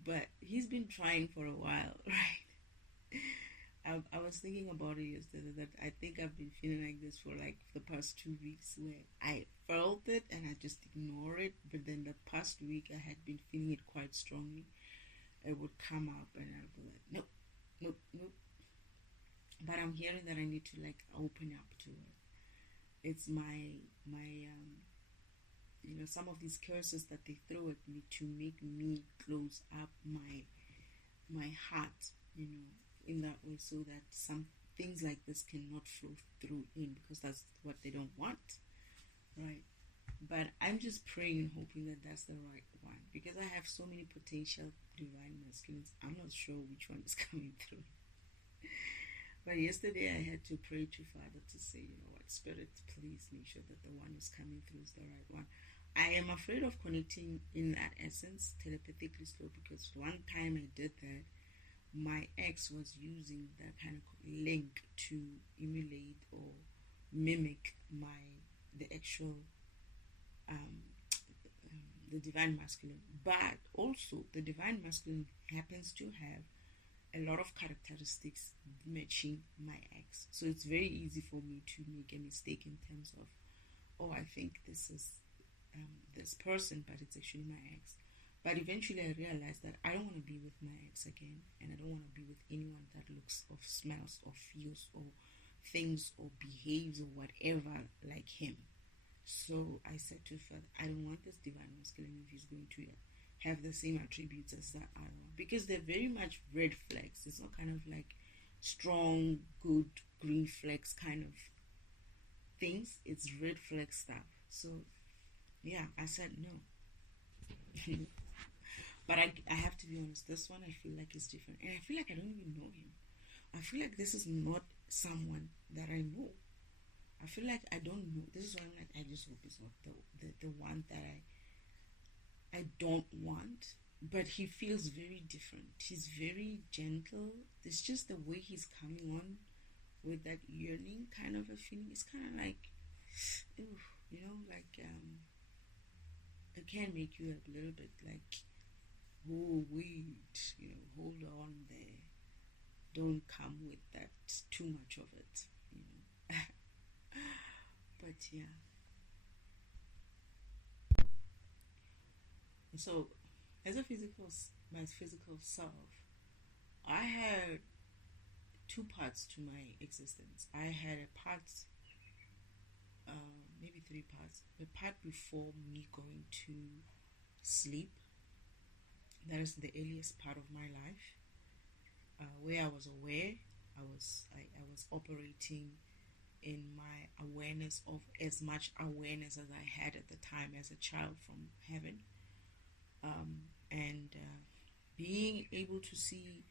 but he's been trying for a while, right? I was thinking about it yesterday that I think I've been feeling like this for like the past 2 weeks, where I felt it and I just ignore it. But then the past week I had been feeling it quite strongly. It would come up and I'd be like, nope, nope, nope. But I'm hearing that I need to like open up to it. It's my some of these curses that they throw at me to make me close up my heart, in that way, so that some things like this cannot flow through in, because that's what they don't want, right? But I'm just praying and hoping that that's the right one, because I have so many potential divine masculines. I'm not sure which one is coming through. But yesterday I had to pray to Father to say, you know what, Spirit, please make sure that the one who's coming through is the right one. I am afraid of connecting in that essence telepathically slow, because one time I did that, my ex was using that kind of link to emulate or mimic the actual the divine masculine. But also the divine masculine happens to have a lot of characteristics matching my ex, so it's very easy for me to make a mistake in terms of, oh, I think this is this person, but it's actually my ex. But eventually I realized that I don't want to be with my ex again, and I don't want to be with anyone that looks or smells or feels or thinks or behaves or whatever like him. So I said to Father, I don't want this divine masculine if he's going to have the same attributes as that other one, because they're very much red flags. It's not kind of like strong, good green flags kind of things. It's red flag stuff. So yeah, I said no. But I have to be honest, this one I feel like is different. And I feel like I don't even know him. I feel like this is not someone that I know. I feel like I don't know. This is why I'm like, I just hope it's not the one that I don't want. But he feels very different. He's very gentle. It's just the way he's coming on with that yearning kind of a feeling. It's kind of like, it can make you a little bit like, oh, wait, hold on there. Don't come with that too much of it, But yeah. So, as my physical self, I had two parts to my existence. I had a part, maybe three parts. The part before me going to sleep. That is the earliest part of my life, where I was aware. I was operating in my awareness of as much awareness as I had at the time as a child from heaven, and being able to see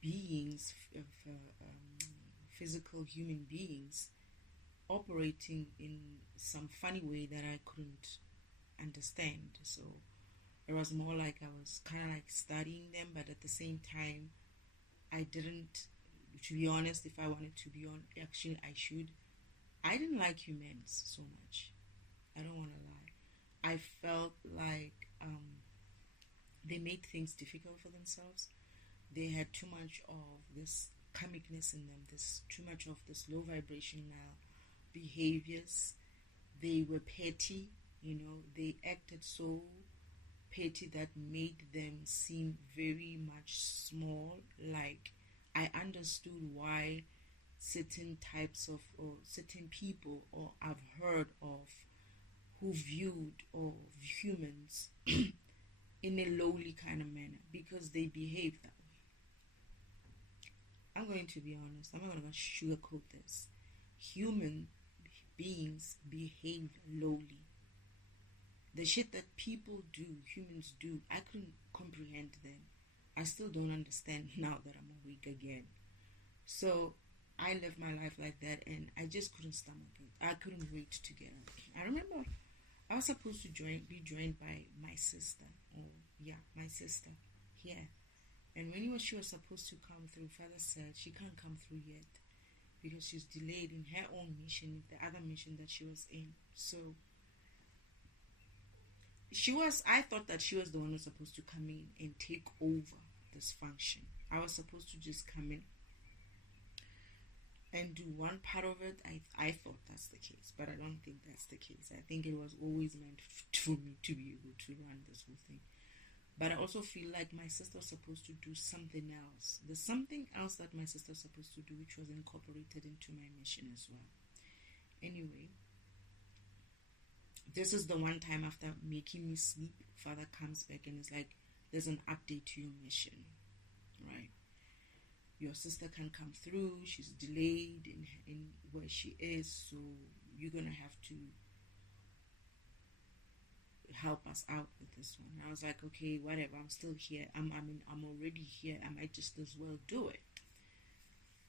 beings, physical human beings, operating in some funny way that I couldn't understand. So it was more like I was kind of like studying them, but at the same time, I didn't, to be honest, if I wanted to be on, actually I should. I didn't like humans so much. I don't want to lie. I felt like they made things difficult for themselves. They had too much of this comicness in them, too much of this low vibrational behaviors. They were petty, they acted so petty that made them seem very much small. Like, I understood why certain types of, or certain people, or I've heard of, who viewed or humans in a lowly kind of manner, because they behave that way. I'm going to be honest, I'm not going to sugarcoat this. Human beings behave lowly. The shit that people do, humans do, I couldn't comprehend then. I still don't understand now that I'm awake again. So I lived my life like that, and I just couldn't stomach it. I couldn't wait to get out. I remember I was supposed to be joined by my sister. My sister here. And when she was supposed to come through, Father said she can't come through yet because she's delayed in her own mission, the other mission that she was in. So I thought that she was the one who was supposed to come in and take over this function. I was supposed to just come in and do one part of it. I thought that's the case, but I don't think that's the case. I think it was always meant for me to be able to run this whole thing. But I also feel like my sister was supposed to do something else. There's something else that my sister was supposed to do, which was incorporated into my mission as well. Anyway, this is the one time after making me sleep, Father comes back and is like, there's an update to your mission, right? Your sister can't come through. She's delayed in where she is, so you're going to have to help us out with this one. And I was like, okay, whatever. I'm still here. I'm already here. I might just as well do it.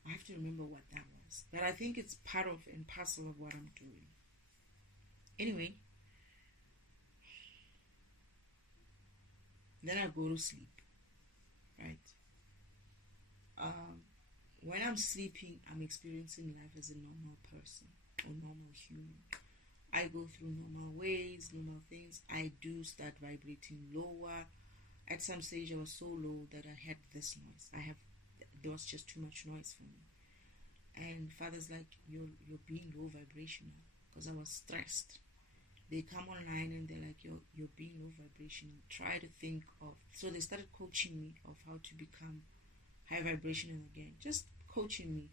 I have to remember what that was. But I think it's part of and parcel of what I'm doing. Anyway, then I go to sleep, right? When I'm sleeping, I'm experiencing life as a normal person or normal human. I go through normal ways, normal things. I do start vibrating lower. At some stage, I was so low that I had this noise. There was just too much noise for me. And Father's like, you're being low vibrational, because I was stressed. They come online and they're like, you're being low vibrational. Try to think of. So they started coaching me of how to become high vibrational again. Just coaching me.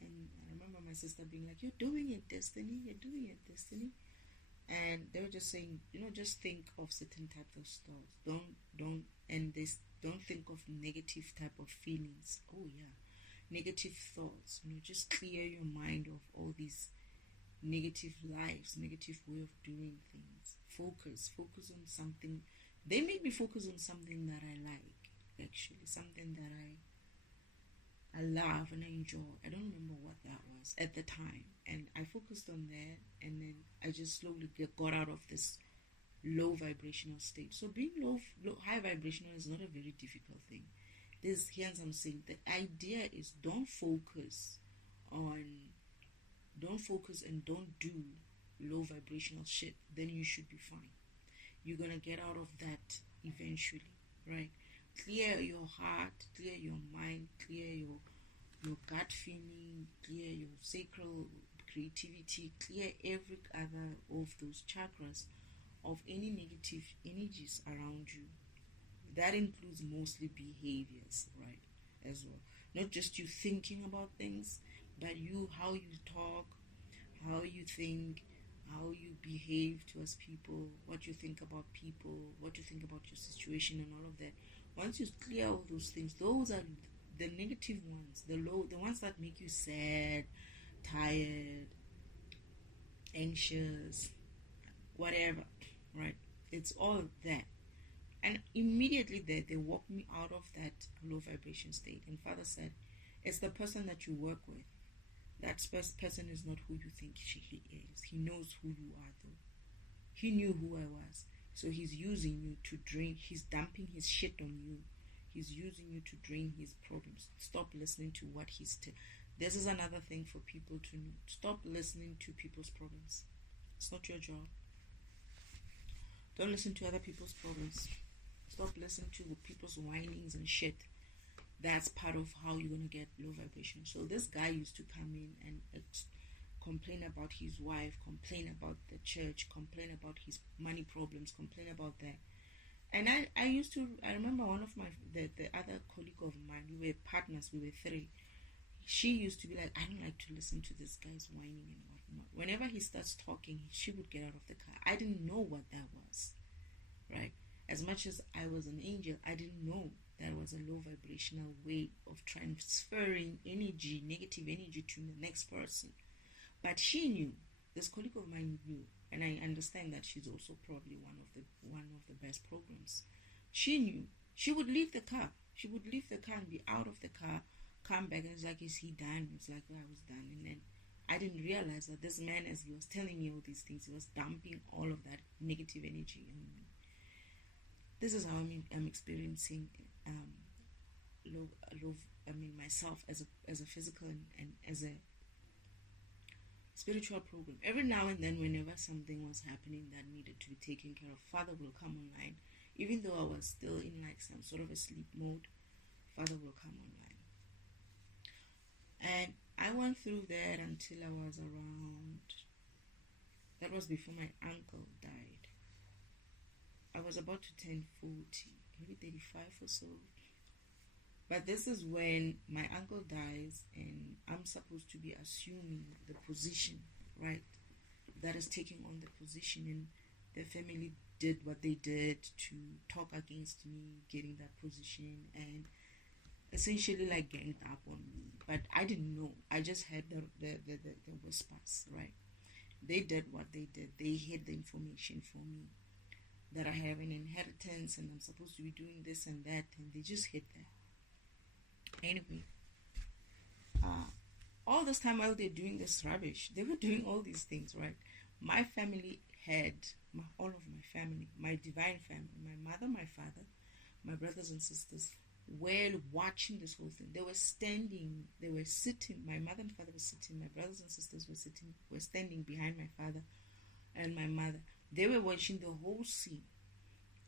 And I remember my sister being like, you're doing it, Destiny. You're doing it, Destiny. And they were just saying, just think of certain types of thoughts. Don't think of negative type of feelings. Oh yeah, negative thoughts. Just clear your mind of all these negative lives, negative way of doing things. Focus on something. They made me focus on something that I like, actually, something that I love and I enjoy. I don't remember what that was at the time, and I focused on that, and then I just slowly got out of this low vibrational state. So being low high vibrational is not a very difficult thing. Hence I'm saying the idea is don't focus and don't do low vibrational shit. Then you should be fine. You're gonna get out of that eventually, right? Clear your heart, clear your mind, clear your gut feeling, clear your sacral creativity, clear every other of those chakras of any negative energies around you. That includes mostly behaviors, right, as well. Not just you thinking about things, but how you talk, how you think, how you behave towards people, what you think about people, what you think about your situation and all of that. Once you clear all those things, those are the negative ones, the ones that make you sad, tired, anxious, whatever, right? It's all that. And immediately they walked me out of that low vibration state. And Father said, it's the person that you work with. That person is not who you think he is. He knows who you are, though. He knew who I was. So he's using you to drain. He's dumping his shit on you. He's using you to drain his problems. Stop listening to what he's This is another thing for people to know. Stop listening to people's problems. It's not your job. Don't listen to other people's problems. Stop listening to people's whinings and shit. That's part of how you're going to get low vibration. So this guy used to come in and complain about his wife, complain about the church, complain about his money problems, complain about that. And I remember one of the other colleague of mine, we were partners, we were three. She used to be like, I don't like to listen to this guy's whining and whatnot. Whenever he starts talking, she would get out of the car. I didn't know what that was, right? As much as I was an angel, I didn't know that was a low vibrational way of transferring energy, negative energy to the next person. But she knew, this colleague of mine knew, and I understand that she's also probably one of the best programs. She knew. She would leave the car. She would leave the car and be out of the car, come back, and it's like, is he done? It's like, I was done. And then I didn't realize that this man, as he was telling me all these things, he was dumping all of that negative energy on me. This is how I'm experiencing myself as a physical and as a spiritual program. Every now and then, whenever something was happening that needed to be taken care of, Father will come online. Even though I was still in like some sort of a sleep mode, Father will come online. And I went through that until I was around, that was before my uncle died. I was about to turn 40, maybe 35 or so. But this is when my uncle dies and I'm supposed to be assuming the position, right? That is taking on the position, and the family did what they did to talk against me getting that position and essentially like ganged up on me. But I didn't know. I just heard the whispers, right? They did what they did. They hid the information for me that I have an inheritance and I'm supposed to be doing this and that, and they just hid that. Anyway, all this time while they're doing this rubbish, they were doing all these things, right? My family had, all of my family, my divine family, my mother, my father, my brothers and sisters, were watching this whole thing. They were standing, they were sitting, my mother and father were sitting, my brothers and sisters were standing behind my father and my mother. They were watching the whole scene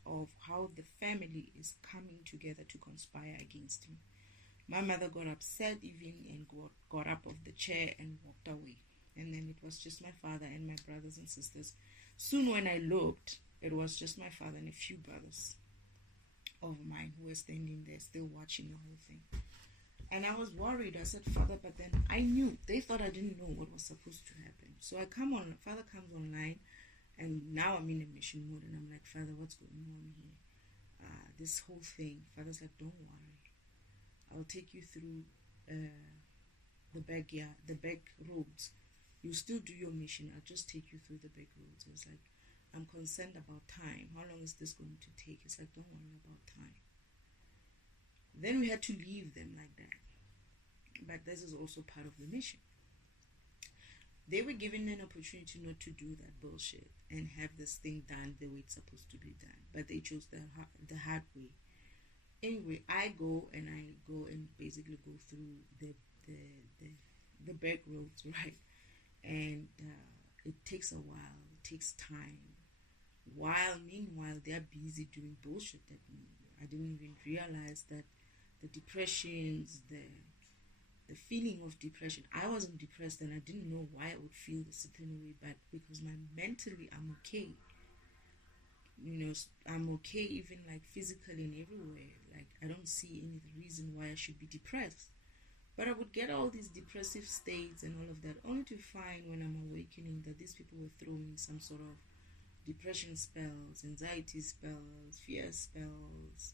of how the family is coming together to conspire against me. My mother got upset even and got up off the chair and walked away. And then it was just my father and my brothers and sisters. Soon when I looked, it was just my father and a few brothers of mine who were standing there still watching the whole thing. And I was worried. I said, Father, but then I knew. They thought I didn't know what was supposed to happen. So Father comes online, and now I'm in a mission mode, and I'm like, Father, what's going on here? This whole thing. Father's like, don't worry. I'll take you through the back roads. You still do your mission. I'll just take you through the back roads. It's like, I'm concerned about time. How long is this going to take? It's like, don't worry about time. Then we had to leave them like that. But this is also part of the mission. They were given an opportunity not to do that bullshit and have this thing done the way it's supposed to be done. But they chose the hard way. Anyway, I go and basically go through the back roads, right? And it takes a while. It takes time. Meanwhile, they're busy doing bullshit at me. I didn't even realize that the depressions, the feeling of depression. I wasn't depressed and I didn't know why I would feel a certain way, but because mentally I'm okay. You know, I'm okay even like physically and everywhere. Like I don't see any reason why I should be depressed. But I would get all these depressive states and all of that, only to find when I'm awakening that these people were throwing some sort of depression spells, anxiety spells, fear spells,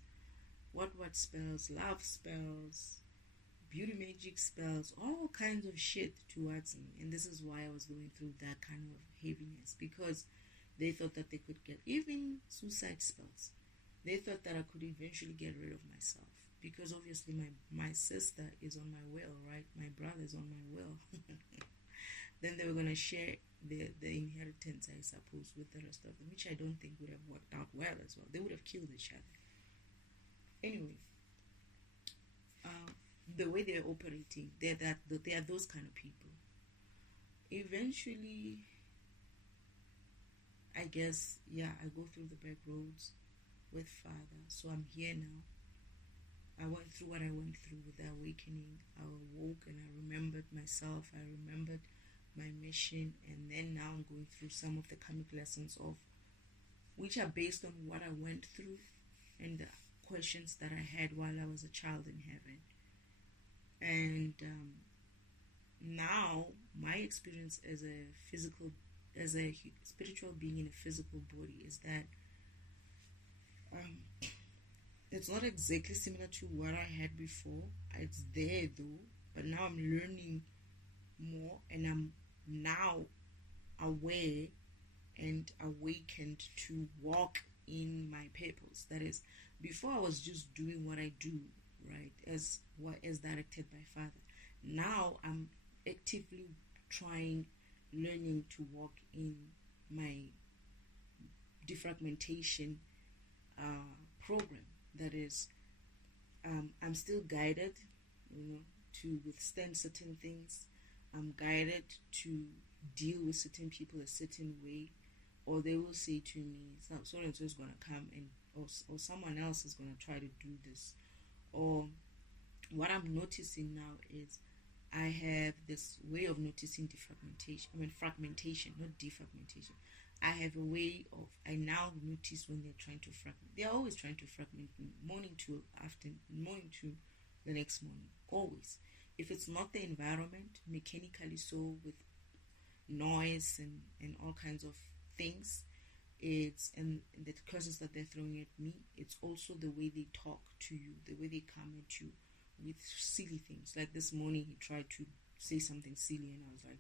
what spells, love spells, beauty magic spells, all kinds of shit towards me. And this is why I was going through that kind of heaviness, because they thought that they could get even suicide spells. They thought that I could eventually get rid of myself, because obviously my sister is on my will, right? My brother is on my will. Then they were going to share the inheritance, I suppose, with the rest of them, which I don't think would have worked out well as well. They would have killed each other. Anyway, the way they're operating, they are those kind of people. Eventually, I guess, I go through the back roads with Father. So I'm here now. I went through what I went through with the awakening. I awoke and I remembered myself. I remembered my mission. And then now I'm going through some of the karmic lessons which are based on what I went through and the questions that I had while I was a child in heaven. And now my experience as a spiritual being in a physical body is that it's not exactly similar to what I had before. It's there though, but now I'm learning more, and I'm now aware and awakened to walk in my purpose. That is, before I was just doing what I do, right, as directed by Father. Now I'm actively learning to walk in my defragmentation program. That is, I'm still guided, to withstand certain things. I'm guided to deal with certain people a certain way, or they will say to me, so and so is going to come, and or someone else is going to try to do this. Or what I'm noticing now is I have this way of noticing fragmentation, not defragmentation. I have a way of, I now notice when they're trying to fragment. They're always trying to fragment me, morning to afternoon, morning to the next morning, always. If it's not the environment, mechanically so, with noise and all kinds of things, and the curses that they're throwing at me, it's also the way they talk to you, the way they come at you with silly things. Like this morning, he tried to say something silly, and I was like,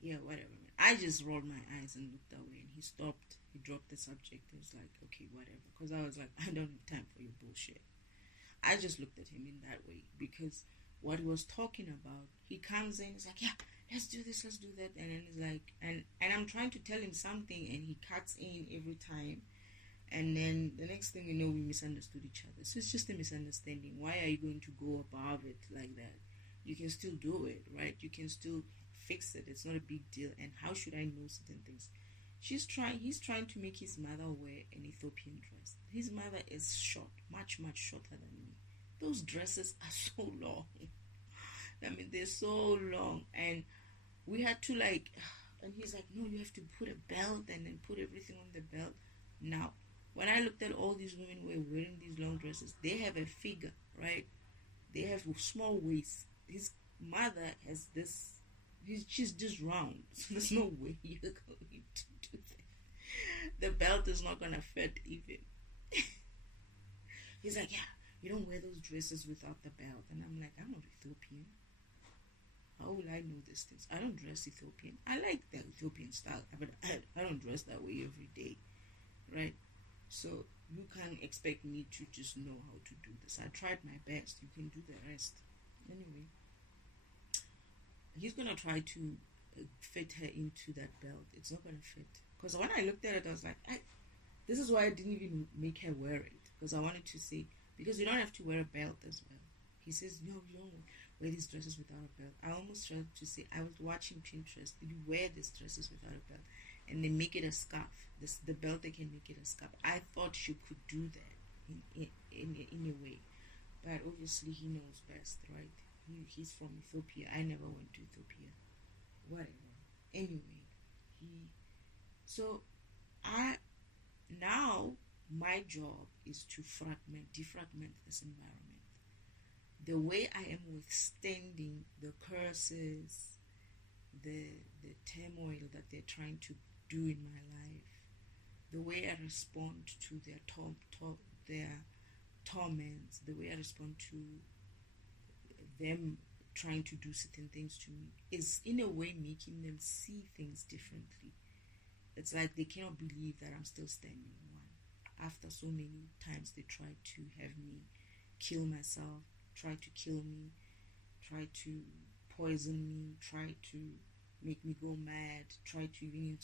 yeah, whatever, man. I just rolled my eyes and looked away, and he stopped. He dropped the subject. He was like, okay, whatever. Because I was like, I don't have time for your bullshit. I just looked at him in that way, because what he was talking about, he comes in, he's like, yeah, let's do this, let's do that. And then he's like, and I'm trying to tell him something, and he cuts in every time. And then the next thing we know, we misunderstood each other. So it's just a misunderstanding. Why are you going to go above it like that? You can still do it, right? You can still fix it. It's not a big deal. And how should I know certain things? He's trying to make his mother wear an Ethiopian dress. His mother is short, much, much shorter than me. Those dresses are so long. I mean, they're so long. And we had to and he's like, no, you have to put a belt and then put everything on the belt. Now, when I looked at all these women who were wearing these long dresses, they have a figure, right? They have small waists. His mother has this, she's just round. So there's no way you're going to do that. The belt is not going to fit even. He's like, yeah, you don't wear those dresses without the belt. And I'm like, I'm not Ethiopian. How will I know these things? I don't dress Ethiopian. I like the Ethiopian style, but I don't dress that way every day, right? So you can't expect me to just know how to do this. I tried my best. You can do the rest. Anyway, he's gonna try to fit her into that belt. It's not gonna fit. Because when I looked at it, I was like, this is why I didn't even make her wear it. Because I wanted to say, because you don't have to wear a belt as well. He says, no, you don't wear these dresses without a belt. I almost tried to say, I was watching Pinterest. You wear these dresses without a belt, and they make it a scarf. The belt, they can make it a scarf. I thought she could do that in a way, but obviously he knows best, right? He's from Ethiopia. I never went to Ethiopia. Whatever. Anyway, now my job is to defragment this environment. The way I am withstanding the curses, the turmoil that they're trying to do in my life, the way I respond to their torments, the way I respond to them trying to do certain things to me, is in a way making them see things differently. It's like they cannot believe that I'm still standing. One, after so many times they tried to have me kill myself, try to kill me, try to poison me, try to make me go mad, try to even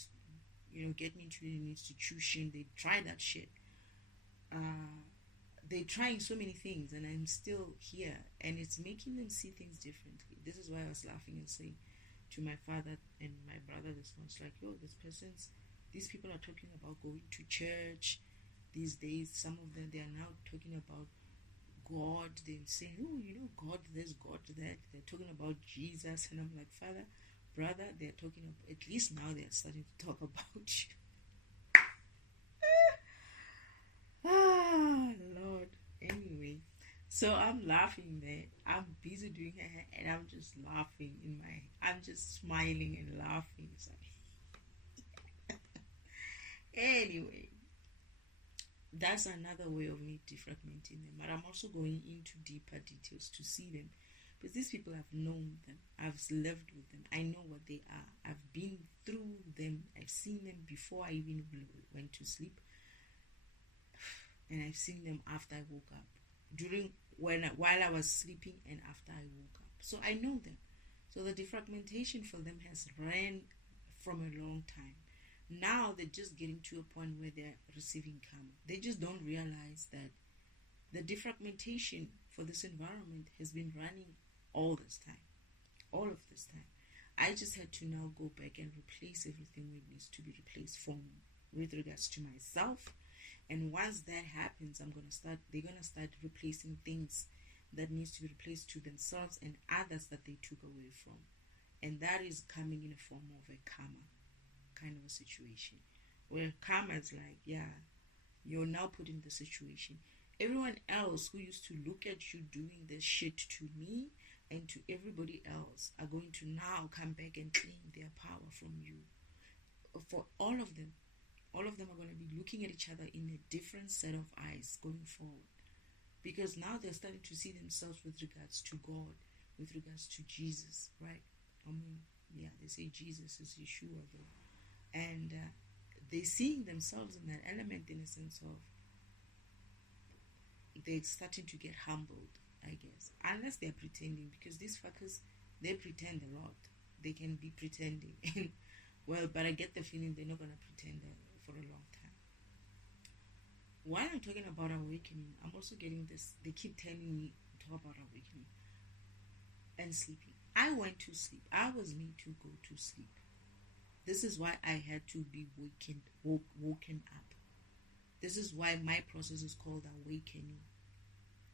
get me into an institution. They try that shit. They're trying so many things, and I'm still here, and it's making them see things differently. This is why I was laughing and saying to my father and my brother this once, like, yo, these people are talking about going to church these days. Some of them, they are now talking about God. They're saying, oh, God this, God that. They're talking about Jesus, and I'm like, Father, brother, they're talking about, at least now they're starting to talk about you. Lord. Anyway, so I'm laughing there. I'm busy doing her hair, and I'm just laughing I'm just smiling and laughing. So anyway, that's another way of me defragmenting them. But I'm also going into deeper details to see them, because these people, I've known them, I've lived with them, I know what they are, I've been through them, I've seen them before I even went to sleep, and I've seen them after I woke up, while I was sleeping, and after I woke up. So I know them. So the defragmentation for them has ran from a long time. Now they're just getting to a point where they're receiving karma. They just don't realize that the defragmentation for this environment has been running all of this time. I just had to now go back and replace everything where it needs to be replaced with regards to myself. And once that happens, they're gonna start replacing things that needs to be replaced to themselves and others that they took away from. And that is coming in a form of a karma kind of a situation. Where karma is like, yeah, you're now put in the situation. Everyone else who used to look at you doing this shit to me and to everybody else are going to now come back and claim their power from you. For all of them are going to be looking at each other in a different set of eyes going forward. Because now they're starting to see themselves with regards to God, with regards to Jesus, right? They say Jesus is Yeshua, though. And they're seeing themselves in that element in a sense of they're starting to get humbled, I guess. Unless they're pretending, because these fuckers, they pretend a lot. They can be pretending. Well, but I get the feeling they're not going to pretend for a long time. While I'm talking about awakening, I'm also getting this. They keep telling me to talk about awakening and sleeping. I went to sleep. I was made to go to sleep. This is why I had to be woken up. This is why my process is called awakening.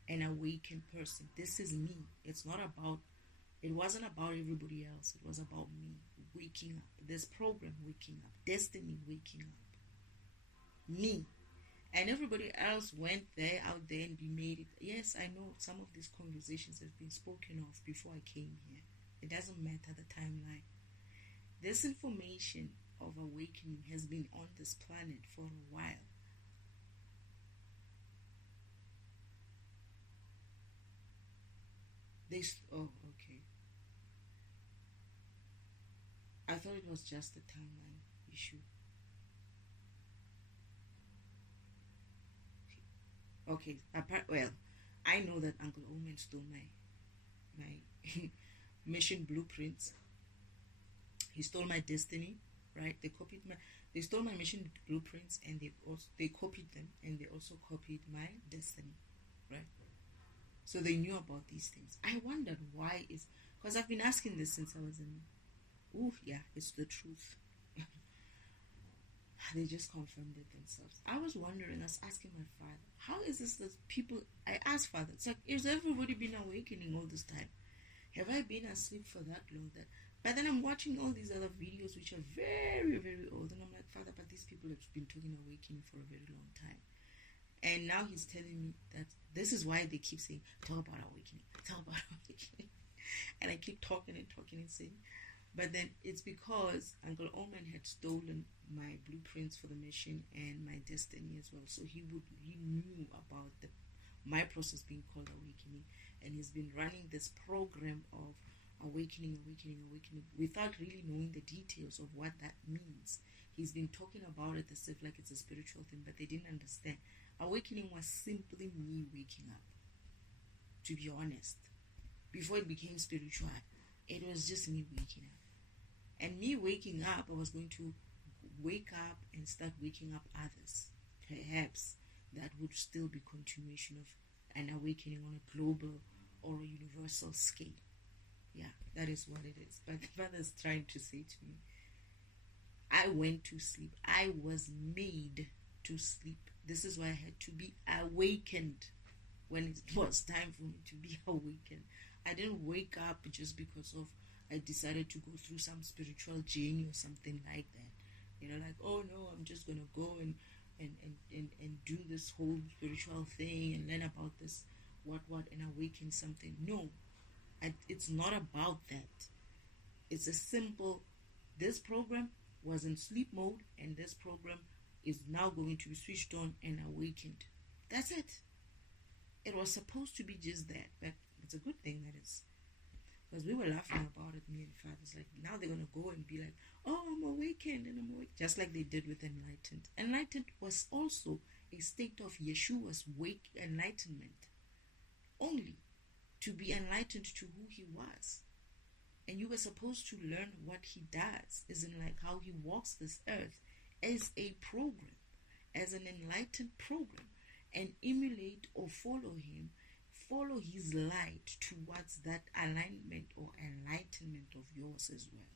An awakened person. This is me. It wasn't about everybody else. It was about me waking up. This program waking up. Destiny waking up. Me. And everybody else went out there and be made it. Yes, I know some of these conversations have been spoken of before I came here. It doesn't matter the timeline. This information of awakening has been on this planet for a while. Okay. I thought it was just a timeline issue. Okay. I know that Uncle Omen stole my mission blueprints. He stole my destiny, right? They stole my mission blueprints, and they copied them, and they also copied my destiny, right? So they knew about these things. I wondered why because I've been asking this since I was in. It's the truth. They just confirmed it themselves. I was wondering, I was asking my father, how is this that people, I asked father, it's like, has everybody been awakening all this time? Have I been asleep for that long? But then I'm watching all these other videos which are very, very old, and I'm like, Father, but these people have been talking awakening for a very long time. And now he's telling me that this is why they keep saying, talk about awakening. And I keep talking and saying, but then it's because Uncle Oman had stolen my blueprints for the mission and my destiny as well. So he knew about my process being called awakening, and he's been running this program of awakening without really knowing the details of what that means. He's been talking about it as if like it's a spiritual thing, but they didn't understand. Awakening was simply me waking up, to be honest. Before it became spiritual, it was just me waking up. And me waking up, I was going to wake up and start waking up others. Perhaps that would still be continuation of an awakening on a global or a universal scale. Yeah, that is what it is. But the Father's trying to say to me, I went to sleep. I was made to sleep. This is why I had to be awakened when it was time for me to be awakened. I didn't wake up just because of I decided to go through some spiritual journey or something like that. Like, oh no, I'm just gonna go and do this whole spiritual thing and learn about this what and awaken something. No, it's not about that. It's a simple, this program was in sleep mode, and this program is now going to be switched on and awakened. That's it. It was supposed to be just that, but it's a good thing that it's, because we were laughing about it, me and Father's like, now they're going to go and be like, oh, I'm awakened and I'm awake, just like they did with enlightened. Enlightened was also a state of Yeshua's enlightenment, only to be enlightened to who he was. And you were supposed to learn what he does, as in like how he walks this earth as a program, as an enlightened program, and emulate or follow him, follow his light towards that alignment or enlightenment of yours as well.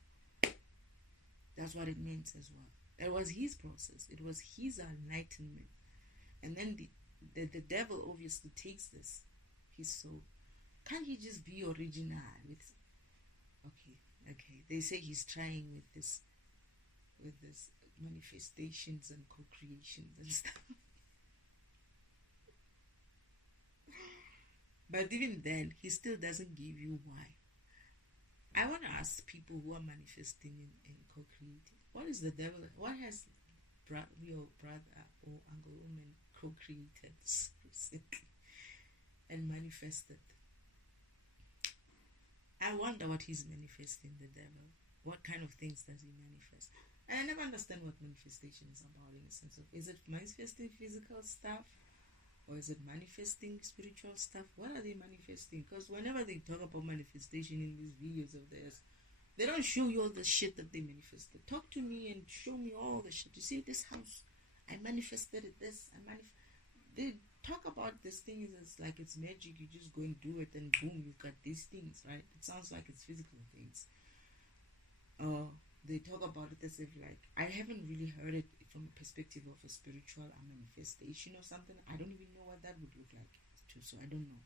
That's what it meant as well. It was his process. It was his enlightenment. And then the devil obviously takes this. He's so, can't he just be original with, okay. They say he's trying with this manifestations and co-creations and stuff. But even then, he still doesn't give you why. I want to ask people who are manifesting and co-creating, what is the devil? What has your brother or uncle woman co-created recently and manifested? I wonder what he's manifesting, the devil. What kind of things does he manifest? And I never understand what manifestation is about, in the sense of, is it manifesting physical stuff? Or is it manifesting spiritual stuff? What are they manifesting? Because whenever they talk about manifestation in these videos of theirs, they don't show you all the shit that they manifested. Talk to me and show me all the shit. You see this house? I manifested it. They talk about this thing as like it's magic. You just go and do it and boom, you've got these things, right? It sounds like it's physical things. They talk about it as if, like, I haven't really heard it from a perspective of a spiritual manifestation or something. I don't even know what that would look like too, so I don't know.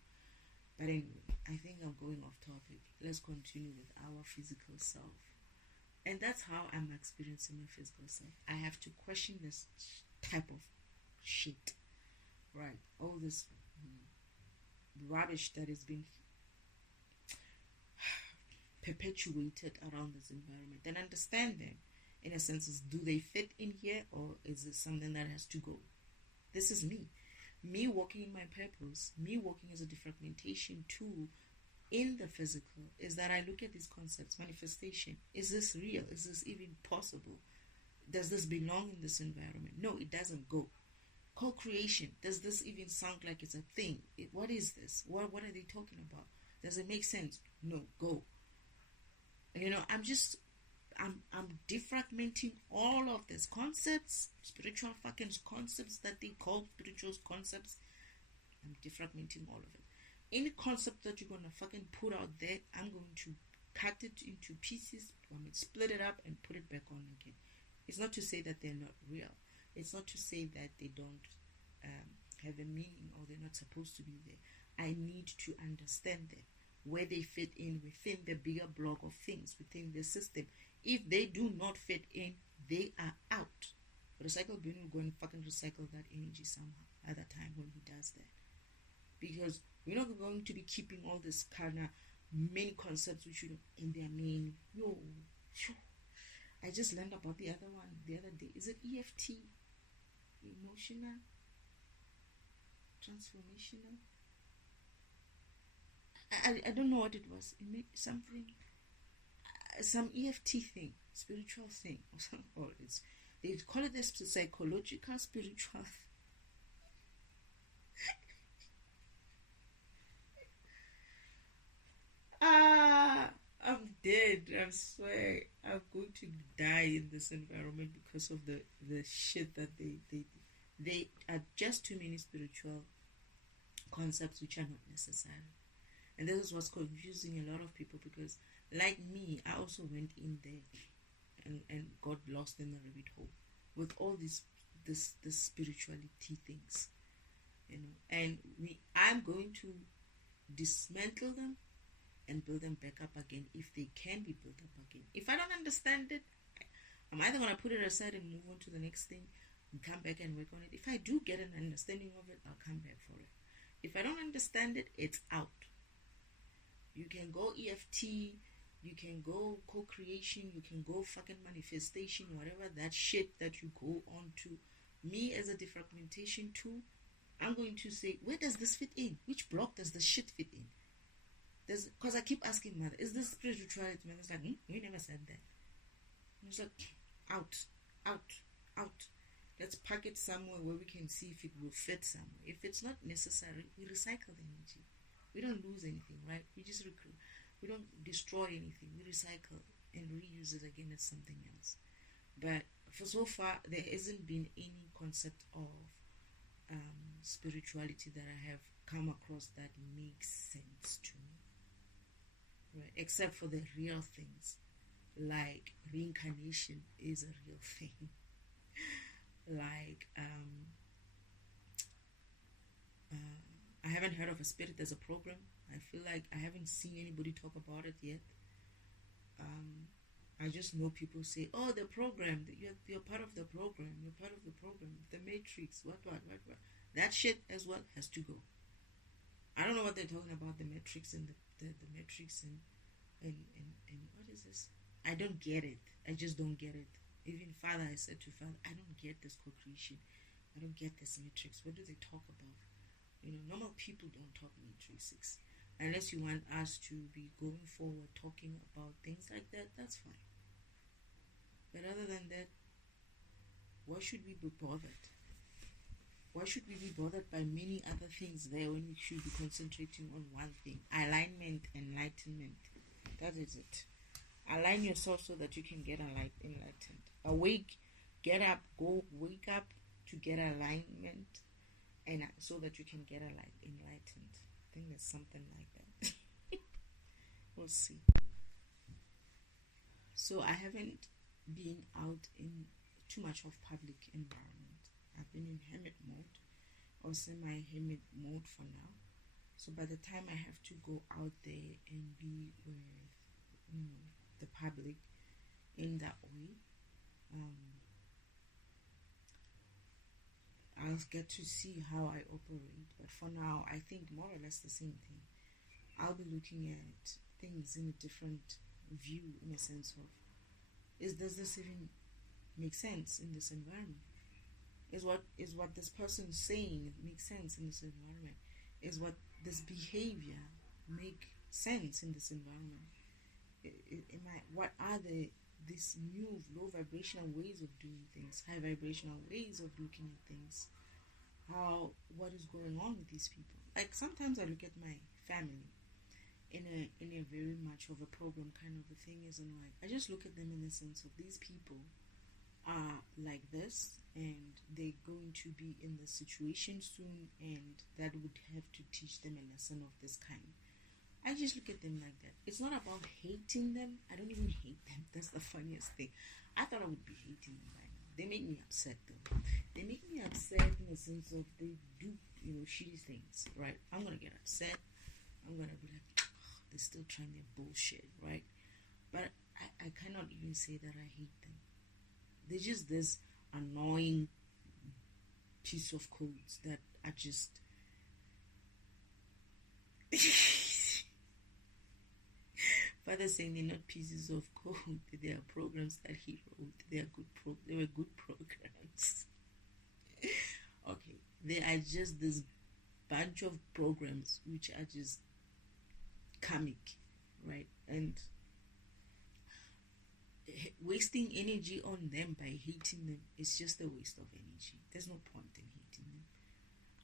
But anyway, I think I'm going off topic. Let's continue with our physical self. And that's how I'm experiencing my physical self. I have to question this type of shit, right? All this rubbish that is being perpetuated around this environment, and understand them in a sense is, do they fit in here, or is it something that has to go? This is me walking in my purpose, me walking as a defragmentation tool in the physical, is that I look at these concepts. Manifestation, is this real? Is this even possible? Does this belong in this environment? No, it doesn't. Go. Co-creation, does this even sound like it's a thing? What is this? What are they talking about? Does it make sense? No, go. I'm defragmenting all of these concepts, spiritual fucking concepts that they call spiritual concepts. I'm defragmenting all of it. Any concept that you're going to fucking put out there, I'm going to cut it into pieces, split it up and put it back on again. It's not to say that they're not real. It's not to say that they don't have a meaning or they're not supposed to be there. I need to understand them, where they fit in within the bigger block of things, within the system. If they do not fit in, they are out. Recycle bin will go and fucking recycle that energy somehow at that time when he does that. Because we're not going to be keeping all this kind of many concepts which you know in their main. I just learned about the other one the other day. Is it EFT? Emotional? Transformational? I don't know what it was. It made something, some EFT thing, spiritual thing, or something. Or they call it a psychological spiritual. I'm dead. I swear, I'm going to die in this environment because of the shit that they are just too many spiritual concepts which are not necessary. And this is what's confusing a lot of people, because like me, I also went in there and got lost in the rabbit hole with all this spirituality things, and I'm going to dismantle them and build them back up again if they can be built up again. If I don't understand it, I'm either going to put it aside and move on to the next thing and come back and work on it. If I do get an understanding of it, I'll come back for it. If I don't understand it, it's out. You can go EFT, you can go co-creation, you can go fucking manifestation, whatever that shit that you go on to. Me as a defragmentation tool, I'm going to say, where does this fit in? Which block does this shit fit in? Because I keep asking Mother, is this spirituality? Mother's like, you never said that. And it's like, out. Let's pack it somewhere where we can see if it will fit somewhere. If it's not necessary, we recycle the energy. We don't lose anything, right? We just recruit. We don't destroy anything. We recycle and reuse it again as something else. But for so far, there hasn't been any concept of spirituality that I have come across that makes sense to me, right? Except for the real things, like reincarnation is a real thing. Like, I haven't heard of a spirit as a program. I feel like I haven't seen anybody talk about it yet. I just know people say, "Oh, the program. You're part of the program. You're part of the program. The Matrix. What. That shit as well has to go. I don't know what they're talking about. The Matrix and the Matrix and what is this? I don't get it. I just don't get it. Even Father, I said to Father, I don't get this co-creation. I don't get this Matrix. What do they talk about? Normal people don't talk Matrix. Unless you want us to be going forward talking about things like that, that's fine. But other than that, why should we be bothered? Why should we be bothered by many other things there when we should be concentrating on one thing? Alignment, enlightenment. That is it. Align yourself so that you can get enlightened. Awake, get up, go wake up to get alignment, and so that you can get enlightened. I think there's something like that. We'll see. So I haven't been out in too much of public environment. I've been in hermit mode or semi-hermit mode for now. So by the time I have to go out there and be with the public in that way, I'll get to see how I operate. But for now, I think more or less the same thing. I'll be looking at things in a different view, in a sense of, does this even make sense in this environment? Is what this person is saying make sense in this environment? Is what this behavior make sense in this environment? What are these new low vibrational ways of doing things, high vibrational ways of looking at things? What is going on with these people? Like, sometimes I look at my family in a very much of a program kind of a thing, isn't like, I just look at them in the sense of, these people are like this and they're going to be in the situation soon, and that would have to teach them a lesson of this kind. I just look at them like that. It's not about hating them. I don't even hate them. That's the funniest thing. I thought I would be hating them by now. They make me upset though. They make me upset in the sense of, they do shitty things, right? I'm gonna get upset. I'm gonna be like, oh, they're still trying their bullshit, right? But I cannot even say that I hate them. They're just this annoying piece of codes that are just Father saying they're not pieces of code. They are programs that he wrote. They were good programs. Okay, they are just this bunch of programs which are just comic, right? And wasting energy on them by hating them is just a waste of energy. There's no point in hating them.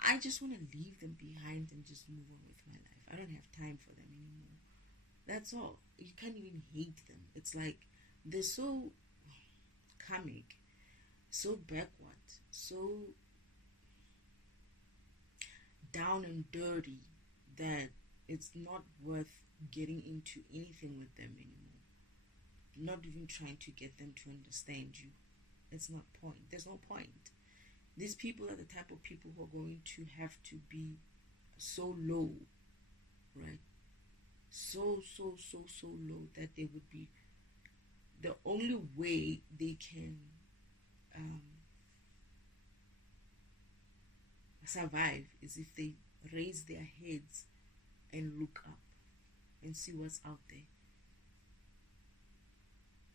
I just want to leave them behind and just move on with my life. I don't have time for them anymore. That's all. You can't even hate them. It's like, they're so comic, so backward, so down and dirty that it's not worth getting into anything with them anymore. Not even trying to get them to understand you. It's not point. There's no point. These people are the type of people who are going to have to be so low, right? So low that they would be, the only way they can survive is if they raise their heads and look up and see what's out there.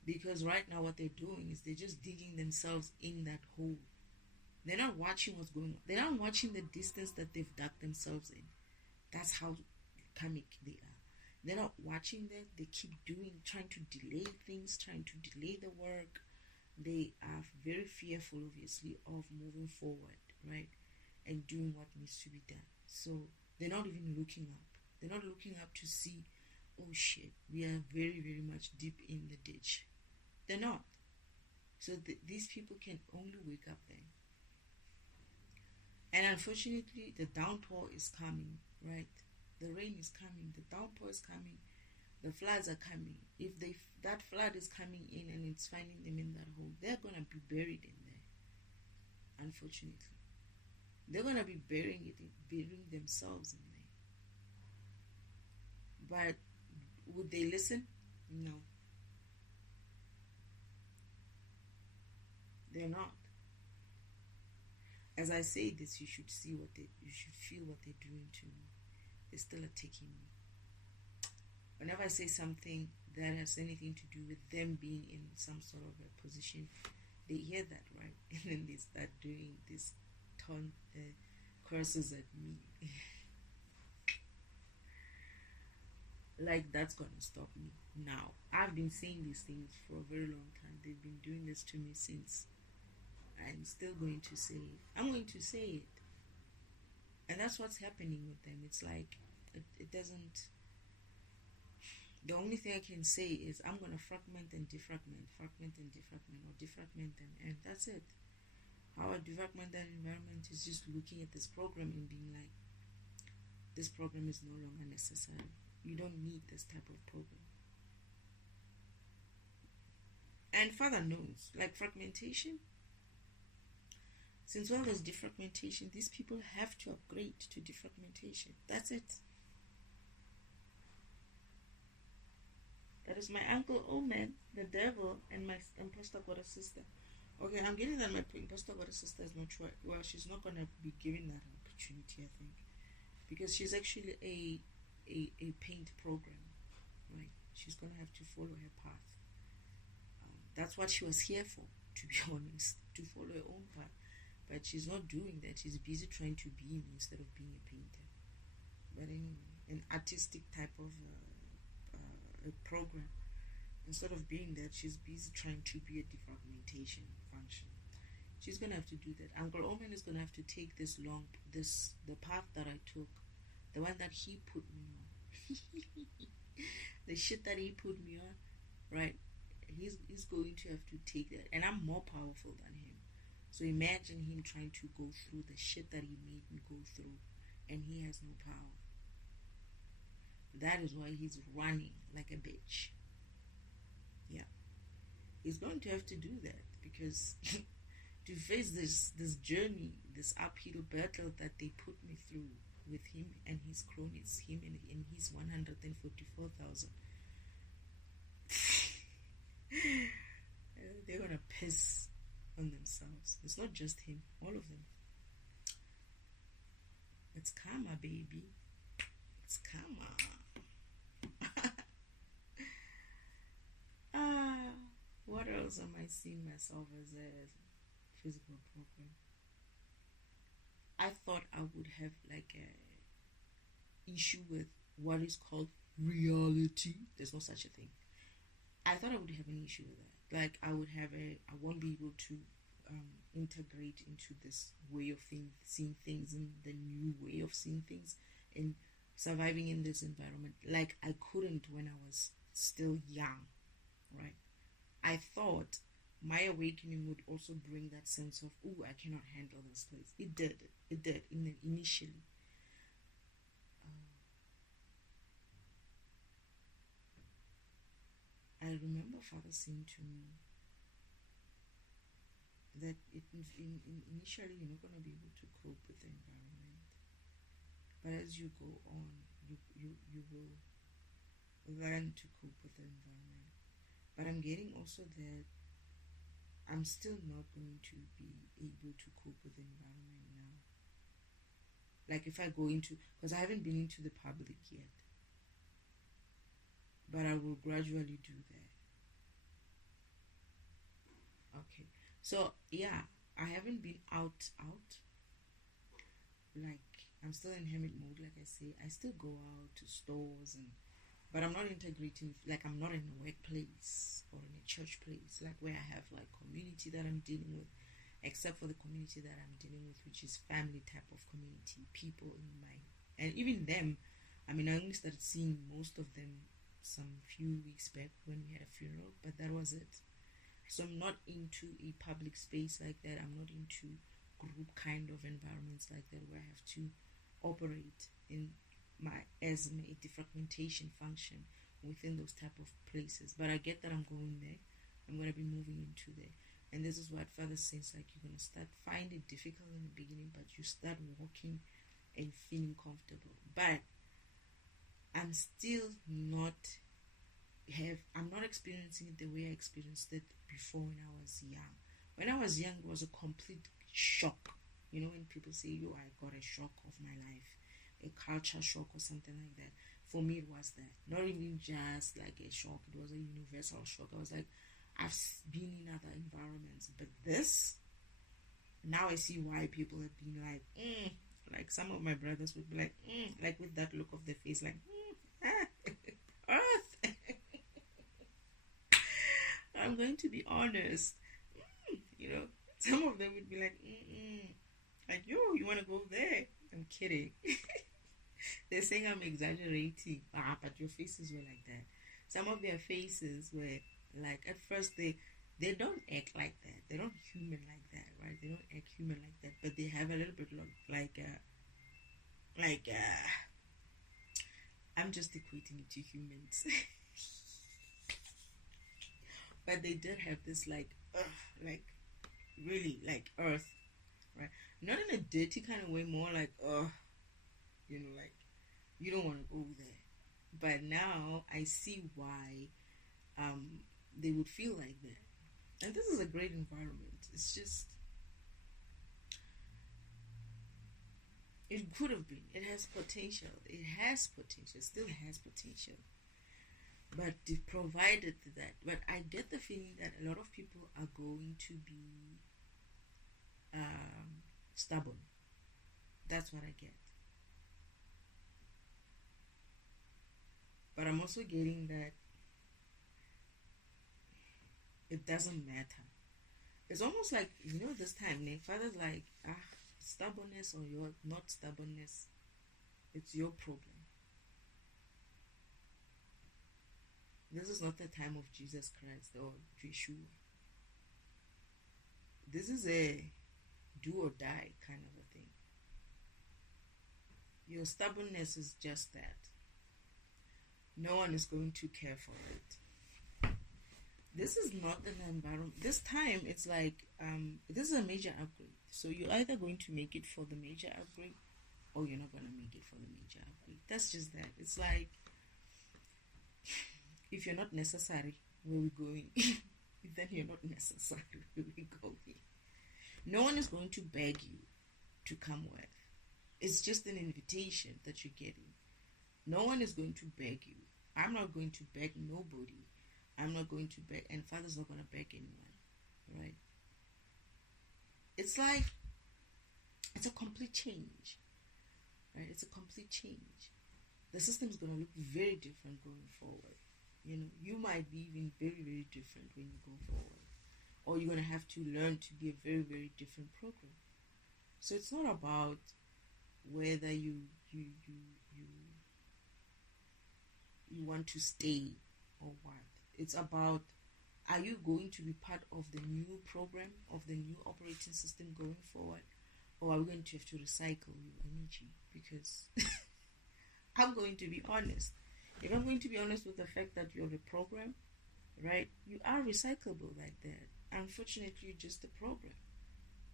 Because right now what they're doing is they're just digging themselves in that hole. They're not watching what's going on. They're not watching the distance that they've dug themselves in. That's how comic they are. They're not watching that. They keep trying to delay things, trying to delay the work. They are very fearful, obviously, of moving forward, right? And doing what needs to be done. So they're not even looking up. They're not looking up to see, oh shit, we are very, very much deep in the ditch. They're not. So these people can only wake up then. And unfortunately, the downpour is coming, right? The rain is coming. The downpour is coming. The floods are coming. If that flood is coming in and it's finding them in that hole, they're gonna be buried in there. Unfortunately, they're gonna be burying themselves in there. But would they listen? No, they're not. As I say this, you should feel what they're doing to me. They're still attacking me. Whenever I say something that has anything to do with them being in some sort of a position, they hear that, right? And then they start doing these curses at me. Like that's gonna stop me now. I've been saying these things for a very long time. They've been doing this to me since. I'm still going to say it. I'm going to say it. And that's what's happening with them. It's like it doesn't. The only thing I can say is I'm going to fragment and defragment, or defragment them, and that's it. How I defragment that environment is just looking at this program and being like, this program is no longer necessary. You don't need this type of program. And Father knows, like fragmentation, since all this defragmentation, these people have to upgrade to defragmentation. That's it. That is my Uncle Omen, the devil, and my imposter goddess sister. Okay, I'm getting that my imposter goddess sister is not sure. Well, she's not going to be given that opportunity, I think. Because she's actually a paint program, right? She's going to have to follow her path. That's what she was here for, to be honest, to follow her own path. But she's not doing that. She's busy trying to be me instead of being a painter. But anyway, an artistic type of a program. Instead of being that, she's busy trying to be a defragmentation function. She's gonna have to do that. Uncle Omen is gonna have to take the path that I took, the one that he put me on, the shit that he put me on, right? He's going to have to take that, and I'm more powerful than him. So imagine him trying to go through the shit that he made me go through, and he has no power. That is why he's running like a bitch. Yeah. He's going to have to do that because to face this journey, this uphill battle that they put me through with him and his cronies, him and his 144,000. They're going to piss on themselves. It's not just him, all of them. It's karma, baby. It's karma. What else am I seeing myself as a physical program? I thought I would have like a issue with what is called reality. There's no such a thing. I thought I would have an issue with that. Like I won't be able to integrate into this way of seeing things and the new way of seeing things and surviving in this environment. Like I couldn't when I was still young, right? I thought my awakening would also bring that sense of, oh, I cannot handle this place. It did initially. I remember Father saying to me that initially you're not going to be able to cope with the environment, but as you go on, you will learn to cope with the environment. But I'm getting also that I'm still not going to be able to cope with the environment now. Like if I go into, because I haven't been into the public yet, but I will gradually do that. Okay, so yeah, I haven't been out. Like I'm still in hermit mode, like I say. I still go out to stores but I'm not integrating, like I'm not in a workplace or in a church place, like where I have like community that I'm dealing with, except for the community that I'm dealing with, which is family type of community, people and even them, I mean, I only started seeing most of them some few weeks back when we had a funeral, but that was it. So I'm not into a public space like that. I'm not into group kind of environments like that where I have to operate as a defragmentation function within those type of places. But I get that I'm going there. I'm going to be moving into there. And this is what Father says, like, you're going to start finding it difficult in the beginning, but you start walking and feeling comfortable. But I'm still not I'm not experiencing it the way I experienced it before when I was young. When I was young, it was a complete shock. You know, when people say, yo, I got a shock of my life, a culture shock or something like that. For me, it was that. Not even just like a shock. It was a universal shock. I was like, I've been in other environments. But this, now I see why people have been like some of my brothers would be like with that look of the face, like, Earth. I'm going to be honest. You know, some of them would be like, like, yo, you want to go there? I'm kidding. They're saying I'm exaggerating. But your faces were like that. Some of their faces were like, at first they don't act like that. They don't human like that, right? They don't act human like that. But they have a little bit like I'm just equating it to humans. But they did have this like really like Earth, right? Not in a dirty kind of way, more like you know, like you don't want to go there. But now I see why they would feel like that. And this is a great environment. It's just, it could have been. It has potential. It has potential. It still has potential. But provided that. But I get the feeling that a lot of people are going to be stubborn. That's what I get. But I'm also getting that it doesn't matter. It's almost like, you know, this time, Father's like, stubbornness or your not stubbornness, it's your problem. This is not the time of Jesus Christ or Yeshua. This is a do or die kind of a thing. Your stubbornness is just that. No one is going to care for it. This is not an environment. This time, it's like, this is a major upgrade. So you're either going to make it for the major upgrade or you're not going to make it for the major upgrade. That's just that. It's like, if you're not necessary where we're going, then you're not necessary where we're going. No one is going to beg you to come with. It's just an invitation that you're getting. No one is going to beg you. I'm not going to beg nobody. I'm not going to beg, and Father's not going to beg anyone, right? It's like, it's a complete change, right? It's a complete change. The system is going to look very different going forward. You know, you might be even very, very different when you go forward, or you're going to have to learn to be a very, very different program. So it's not about whether you want to stay or what. It's about, are you going to be part of the new program, of the new operating system going forward, or are we going to have to recycle your energy? Because I'm going to be honest. If I'm going to be honest with the fact that you're the program, right, you are recyclable like that. Unfortunately, you're just a program.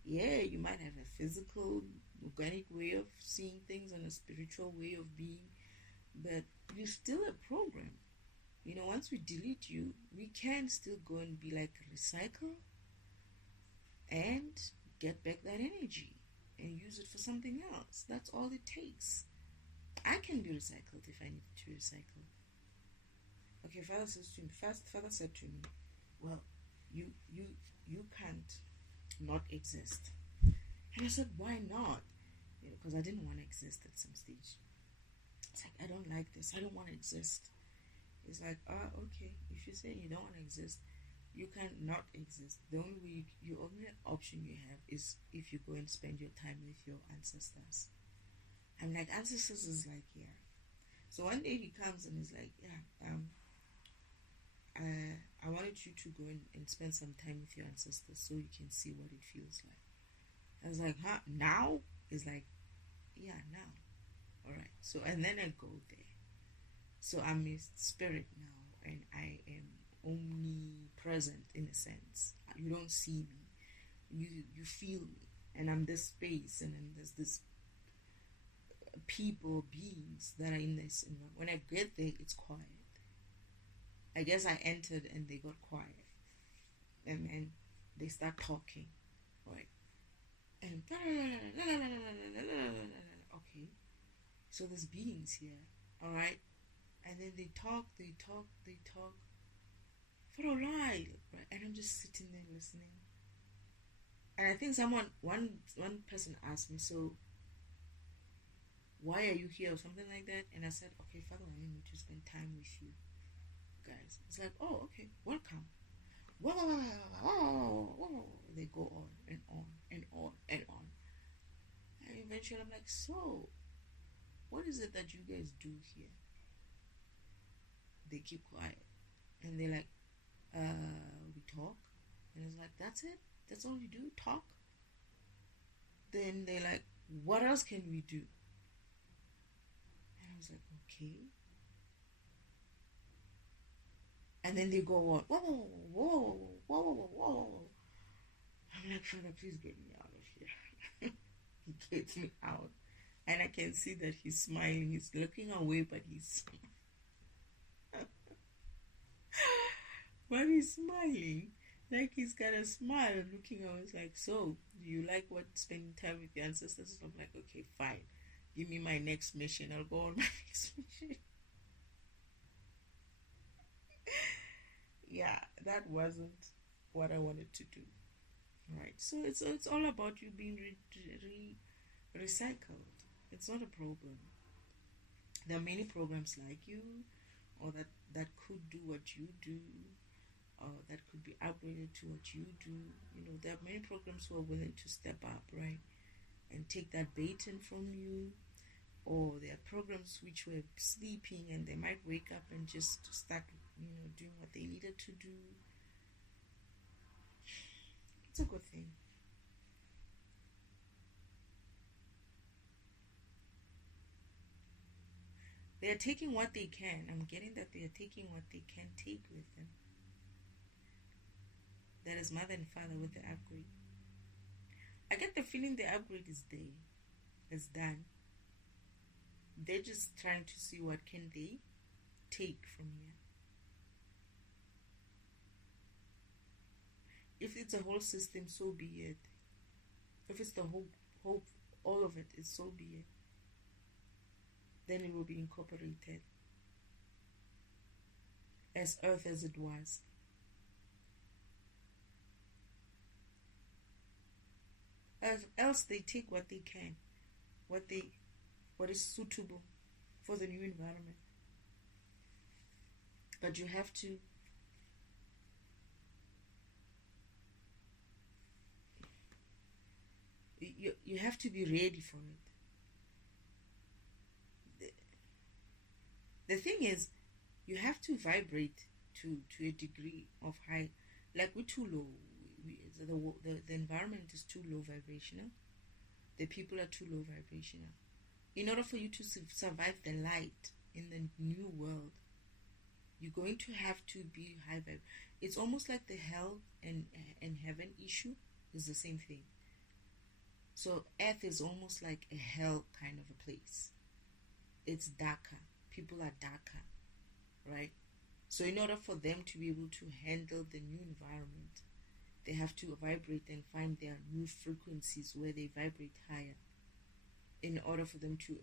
Yeah, you might have a physical, organic way of seeing things and a spiritual way of being, but you're still a program. You know, once we delete you, we can still go and be like recycle and get back that energy and use it for something else. That's all it takes. I can be recycled if I need to be recycled. Okay, Father said to me, well, you can't not exist. And I said, why not? Because I didn't want to exist at some stage. It's like, I don't like this. I don't want to exist. It's like, okay. If you say you don't want to exist, you can not exist. The only option you have is if you go and spend your time with your ancestors. I'm like, ancestors is like, yeah. So one day he comes and he's like, yeah, I wanted you to go and spend some time with your ancestors so you can see what it feels like. I was like, huh? Now? He's like, yeah, now. All right. So, and then I go there. So I'm a spirit now, and I am omnipresent in a sense. You don't see me, you feel me, and I'm this space, and then there's this people, beings that are in this environment. When I get there, it's quiet. I guess I entered and they got quiet, and then they start talking, right? And okay, so there's beings here, all right, and then they talk for a while, right? And I'm just sitting there listening. And I think one person asked me, so why are you here, or something like that? And I said, okay, Father wanted me to spend time with you guys. It's like, oh, okay, welcome. Whoa. They go on and on and on and on. And eventually I'm like, so what is it that you guys do here? They keep quiet. And they're like, we talk. And it's like, that's it? That's all you do? Talk? Then they're like, what else can we do? And I was like, okay. And then they go on, whoa. I'm like, Father, please get me out of here. He gets me out. And I can see that he's smiling. He's looking away, but he's but he's smiling. Like he's got a smile looking away. It's like, so, do you like what spending time with your ancestors? I'm like, okay, fine. Give me my next mission. I'll go on my next mission. Yeah, that wasn't what I wanted to do. Right. So it's all about you being recycled. It's not a problem. There are many programs like you, or that could do what you do, or that could be upgraded to what you do. You know, there are many programs who are willing to step up, right, and take that baton from you. Or there are programs which were sleeping and they might wake up and just start, doing what they needed to do. It's a good thing. They are taking what they can. I'm getting that they are taking what they can take with them. That is mother and father with the upgrade. I get the feeling the upgrade is there. It's done. They're just trying to see what can they take from here. If it's a whole system, so be it. If it's the whole all of it, is so be it. Then it will be incorporated as earth as it was. Else they take what they can, what is suitable for the new environment. But you have to you have to be ready for it. The thing is, you have to vibrate to a degree of high. Like, we're too low. The environment is too low vibrational. The people are too low vibrational. In order for you to survive the light in the new world, you're going to have to be high vibe. It's almost like the hell and heaven issue is the same thing. So earth is almost like a hell kind of a place. It's darker. People are darker, right? So in order for them to be able to handle the new environment, they have to vibrate and find their new frequencies where they vibrate higher in order for them to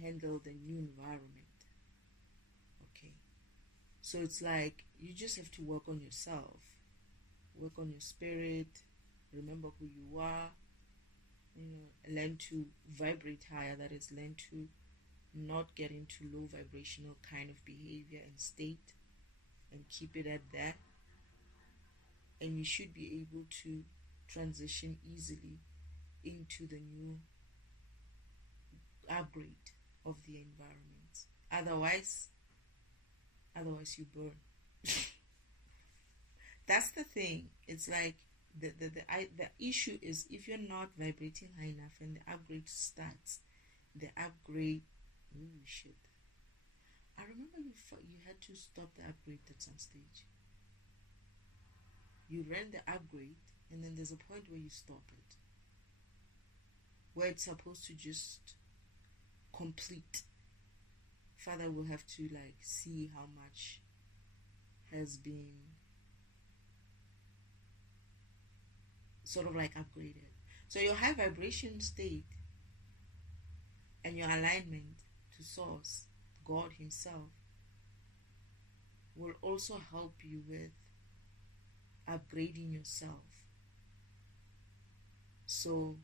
handle the new environment. Okay. So it's like you just have to work on yourself, work on your spirit, remember who you are, learn to vibrate higher. That is, learn to not get into low vibrational kind of behavior and state, and keep it at that. And you should be able to transition easily into the new upgrade of the environment. Otherwise you burn. That's the thing. It's like the issue is, if you're not vibrating high enough and the upgrade starts, I remember you had to stop the upgrade at some stage. You ran the upgrade, and then there's a point where you stop it, where it's supposed to just complete. Father will have to like see how much has been sort of like upgraded. So your high vibration state and your alignment to source, God himself, will also help you with upgrading yourself. So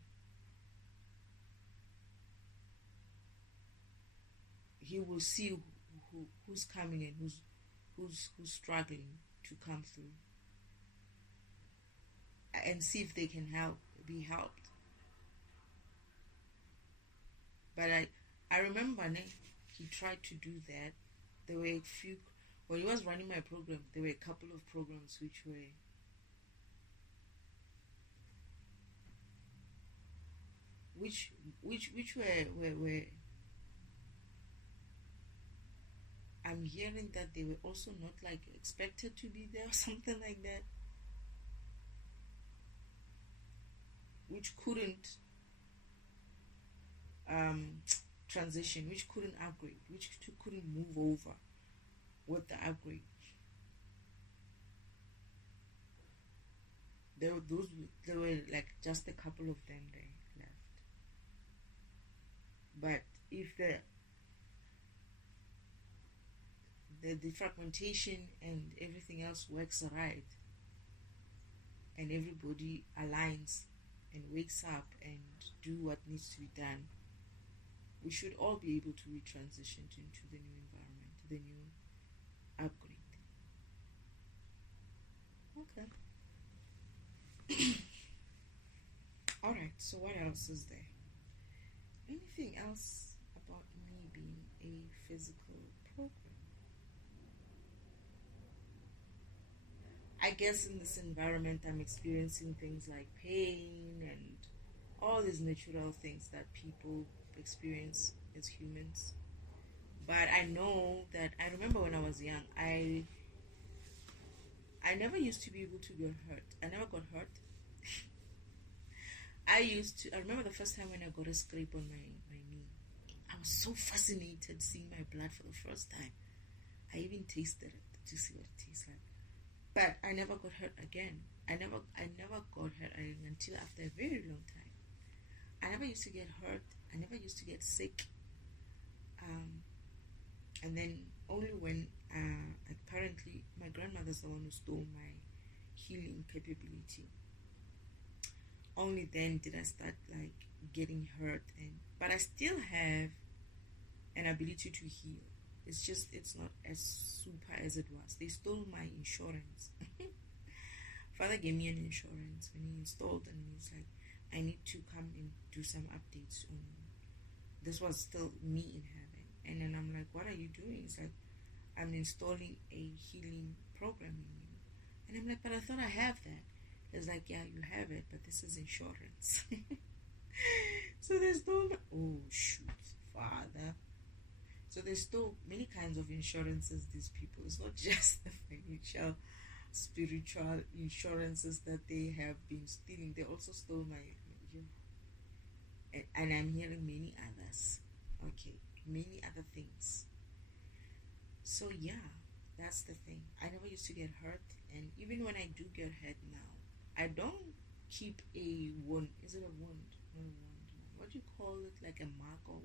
he will see who's coming and who's struggling to come through, and see if they can be helped. But I remember he tried to do that. There were a few, when he was running my program, there were a couple of programs which were were I'm hearing that they were also not like expected to be there or something like that, which couldn't transition, which couldn't upgrade, which couldn't move over with the upgrade. There were like just a couple of them there left. But if the fragmentation and everything else works right, and everybody aligns and wakes up and do what needs to be done, we should all be able to retransition into the new environment, the new upgrade. Okay. Alright, so what else is there? Anything else about me being a physical program? I guess in this environment I'm experiencing things like pain and all these natural things that people experience as humans. But I know that I remember when I was young, I never used to be able to get hurt. I never got hurt. I remember the first time when I got a scrape on my knee. I was so fascinated seeing my blood for the first time. I even tasted it to see what it tastes like. But I never got hurt again. I never got hurt until after a very long time. I never used to get hurt. I never used to get sick. And then only when apparently my grandmother's the one who stole my healing capability. Only then did I start like getting hurt, but I still have an ability to heal. It's just it's not as super as it was. They stole my insurance. Father gave me an insurance when he installed, and he's like, I need to come and do some updates on. This was still me in heaven, and then I'm like, what are you doing? He's like, I'm installing a healing program in you, and I'm like, but I thought I have that. It's like, yeah, you have it, but this is insurance. So they stole. Oh shoot, Father. So they stole many kinds of insurances. These people. It's not just the financial, spiritual insurances that they have been stealing. They also stole my. And I'm hearing many others. Okay, many other things. So yeah, that's the thing. I never used to get hurt, and even when I do get hurt now, I don't keep a wound. Is it a wound? Not a wound. What do you call it? Like a mark, or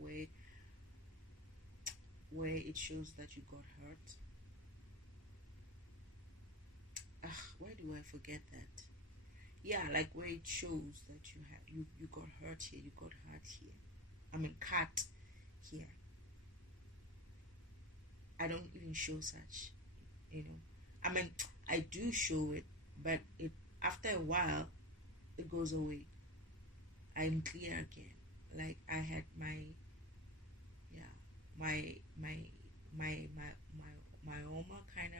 where it shows that you got hurt. Why do I forget that? Yeah, like where it shows that you got hurt here, you got hurt here. I mean, cut here. I don't even show such, I mean, I do show it, but after a while, it goes away. I'm clear again. Like I had my myoma kind of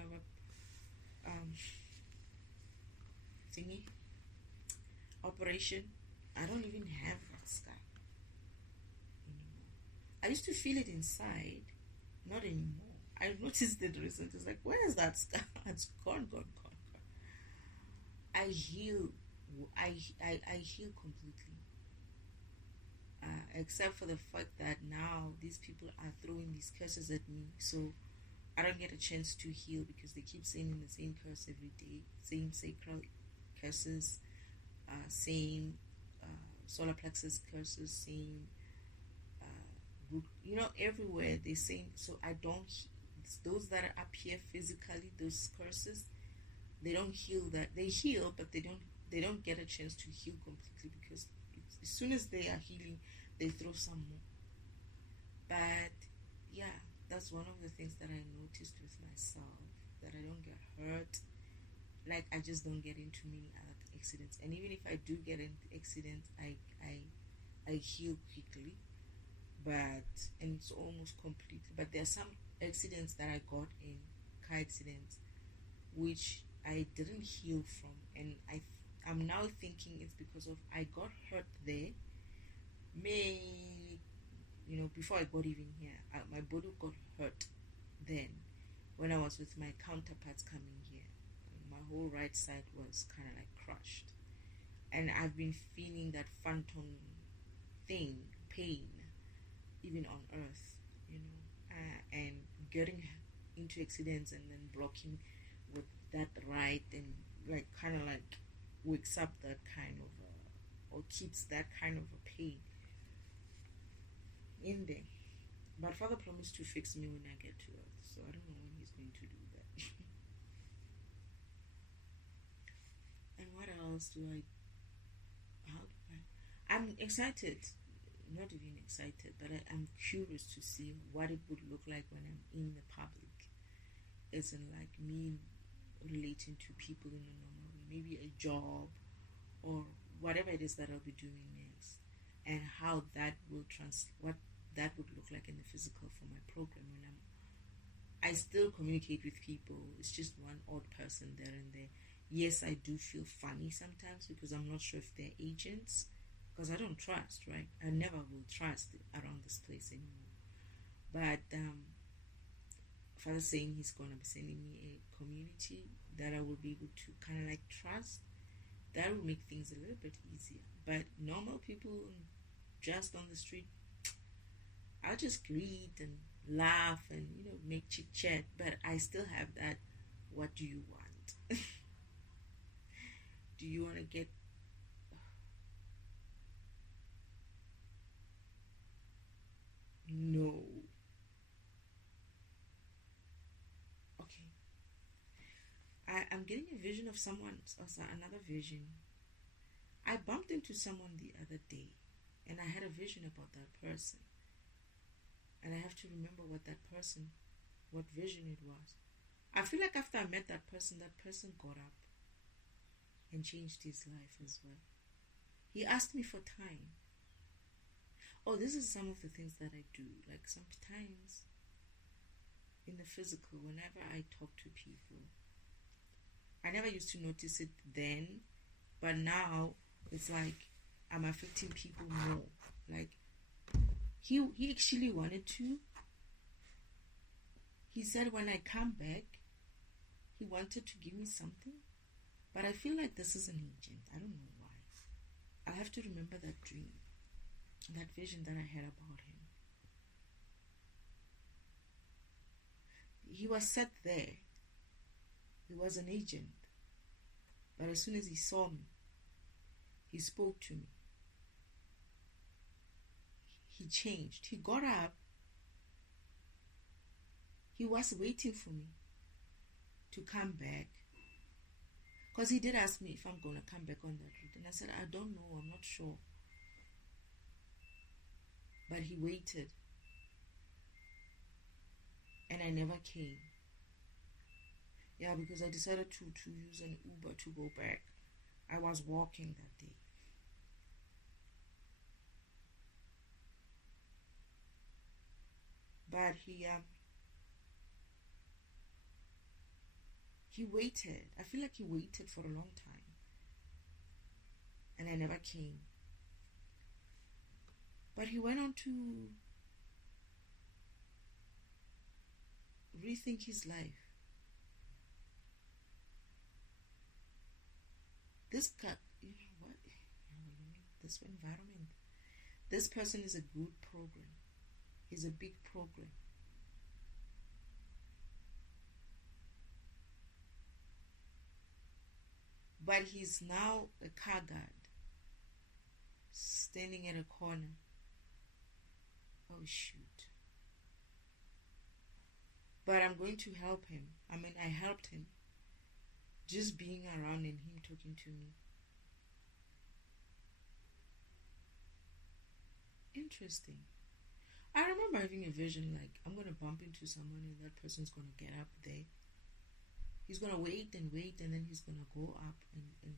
thingy operation. I don't even have that scar anymore. I used to feel it inside, not anymore. I noticed it recently. It's like, where is that scar? It's gone, gone, gone, gone. I heal. I heal completely. Except for the fact that now these people are throwing these curses at me. So I don't get a chance to heal because they keep saying the same curse every day. Same sacral curses, same solar plexus curses, same root, everywhere they saying. So I don't, those that are up here physically, those curses, they don't heal. That they heal, but they don't get a chance to heal completely because as soon as they are healing, they throw some more. But yeah, that's one of the things that I noticed with myself, that I don't get hurt. Like, I just don't get into many other accidents, and even if I do get into accidents, I heal quickly, and it's almost completely. But there are some accidents that I got in, car accidents, which I didn't heal from, and I'm now thinking it's because of I got hurt there, mainly, before I got even here. My body got hurt then when I was with my counterparts coming here. My whole right side was kind of like crushed, and I've been feeling that phantom pain, even on earth, and getting into accidents and then blocking with that right, and like kind of like wakes up that kind of or keeps that kind of a pain in there. But Father promised to fix me when I get to earth, so I don't know when he's going to do that. And what else do I, how do I'm excited, not even excited, but I'm curious to see what it would look like when I'm in the public. Isn't like me relating to people in a normal way, maybe a job or whatever it is that I'll be doing next, and how that will what that would look like in the physical for my program. When I still communicate with people, it's just one odd person there and there. Yes, I do feel funny sometimes because I'm not sure if they're agents, because I don't trust, right? I never will trust around this place anymore. But Father saying he's going to be sending me a community that I will be able to kind of like trust. That will make things a little bit easier. But normal people just on the street, I'll just greet and laugh and make chit chat. But I still have that. What do you want? Do you want to get? No. Okay. I'm getting a vision of someone, also another vision. I bumped into someone the other day, and I had a vision about that person. And I have to remember what vision it was. I feel like after I met that person got up and changed his life as well. He asked me for time. Oh, this is some of the things that I do. Like sometimes in the physical, whenever I talk to people, I never used to notice it then, but now it's like I'm affecting people more. Like he actually wanted to. He said when I come back, he wanted to give me something, but I feel like this is an agent. I don't know why. I have to remember that dream, that vision that I had about him. He was sat there. He was an agent. But as soon as he saw me, he spoke to me. He changed. He got up. He was waiting for me to come back. Because he did ask me if I'm going to come back on that route. And I said, I don't know. I'm not sure. But he waited. And I never came. Yeah, because I decided to use an Uber to go back. I was walking that day. But he waited. I feel like he waited for a long time. And I never came. But he went on to rethink his life. This guy, you know what? This environment. This person is a good program. He's a big program. But he's now a car guard, standing at a corner. Oh, shoot. But I'm going to help him. I mean, I helped him. Just being around and him talking to me. Interesting. I remember having a vision like, I'm going to bump into someone and that person's going to get up there. He's going to wait and then he's going to go up and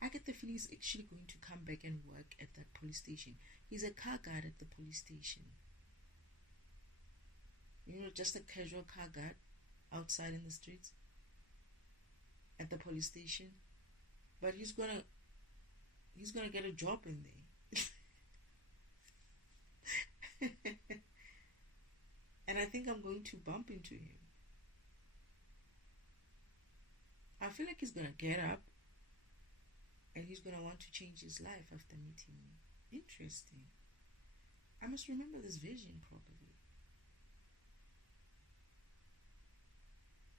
I get the feeling he's actually going to come back and work at that police station. He's a car guard at the police station. You know, just a casual car guard outside in the streets at the police station. But he's gonna get a job in there. And I think I'm going to bump into him. I feel like he's gonna get up and he's gonna want to change his life after meeting me. Interesting. I must remember this vision properly.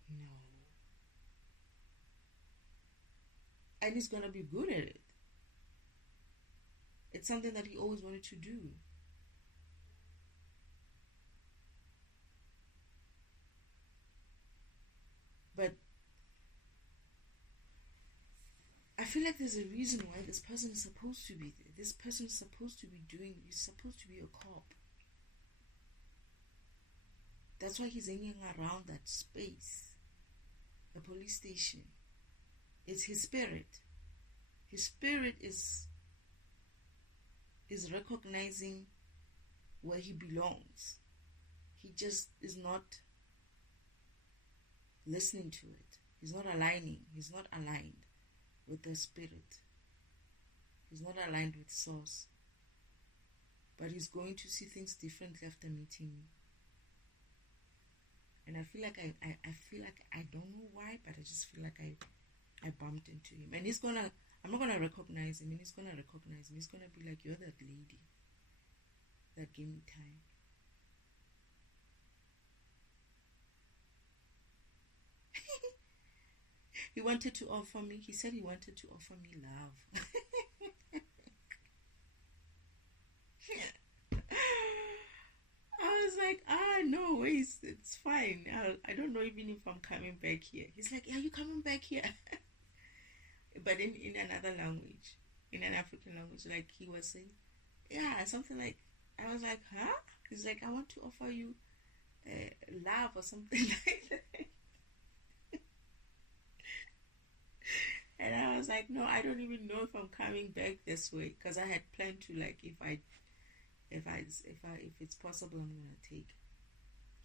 No. And he's gonna be good at it. It's something that he always wanted to do. But I feel like there's a reason why this person is supposed to be there. This person is supposed to be he's supposed to be a cop. That's why he's hanging around that space. The police station. It's his spirit. His spirit is recognizing where he belongs. He just is not listening to it. He's not aligning. He's not aligned with the spirit. He's not aligned with source. But he's going to see things differently after meeting me. And I feel like I don't know why, but I just feel like I bumped into him. And I'm not gonna recognize him, and he's gonna recognize me. He's gonna be like, you're that lady that gave me time. He wanted to offer me, he said he wanted to offer me love. I was like, no, it's fine. I don't know even if I'm coming back here. He's like, are you coming back here? But in another language, in an African language, like he was saying, yeah, something like, I was like, huh? He's like, I want to offer you love or something like that. And I was like, no, I don't even know if I'm coming back this way, because I had planned to, like, if it's possible, I'm gonna take.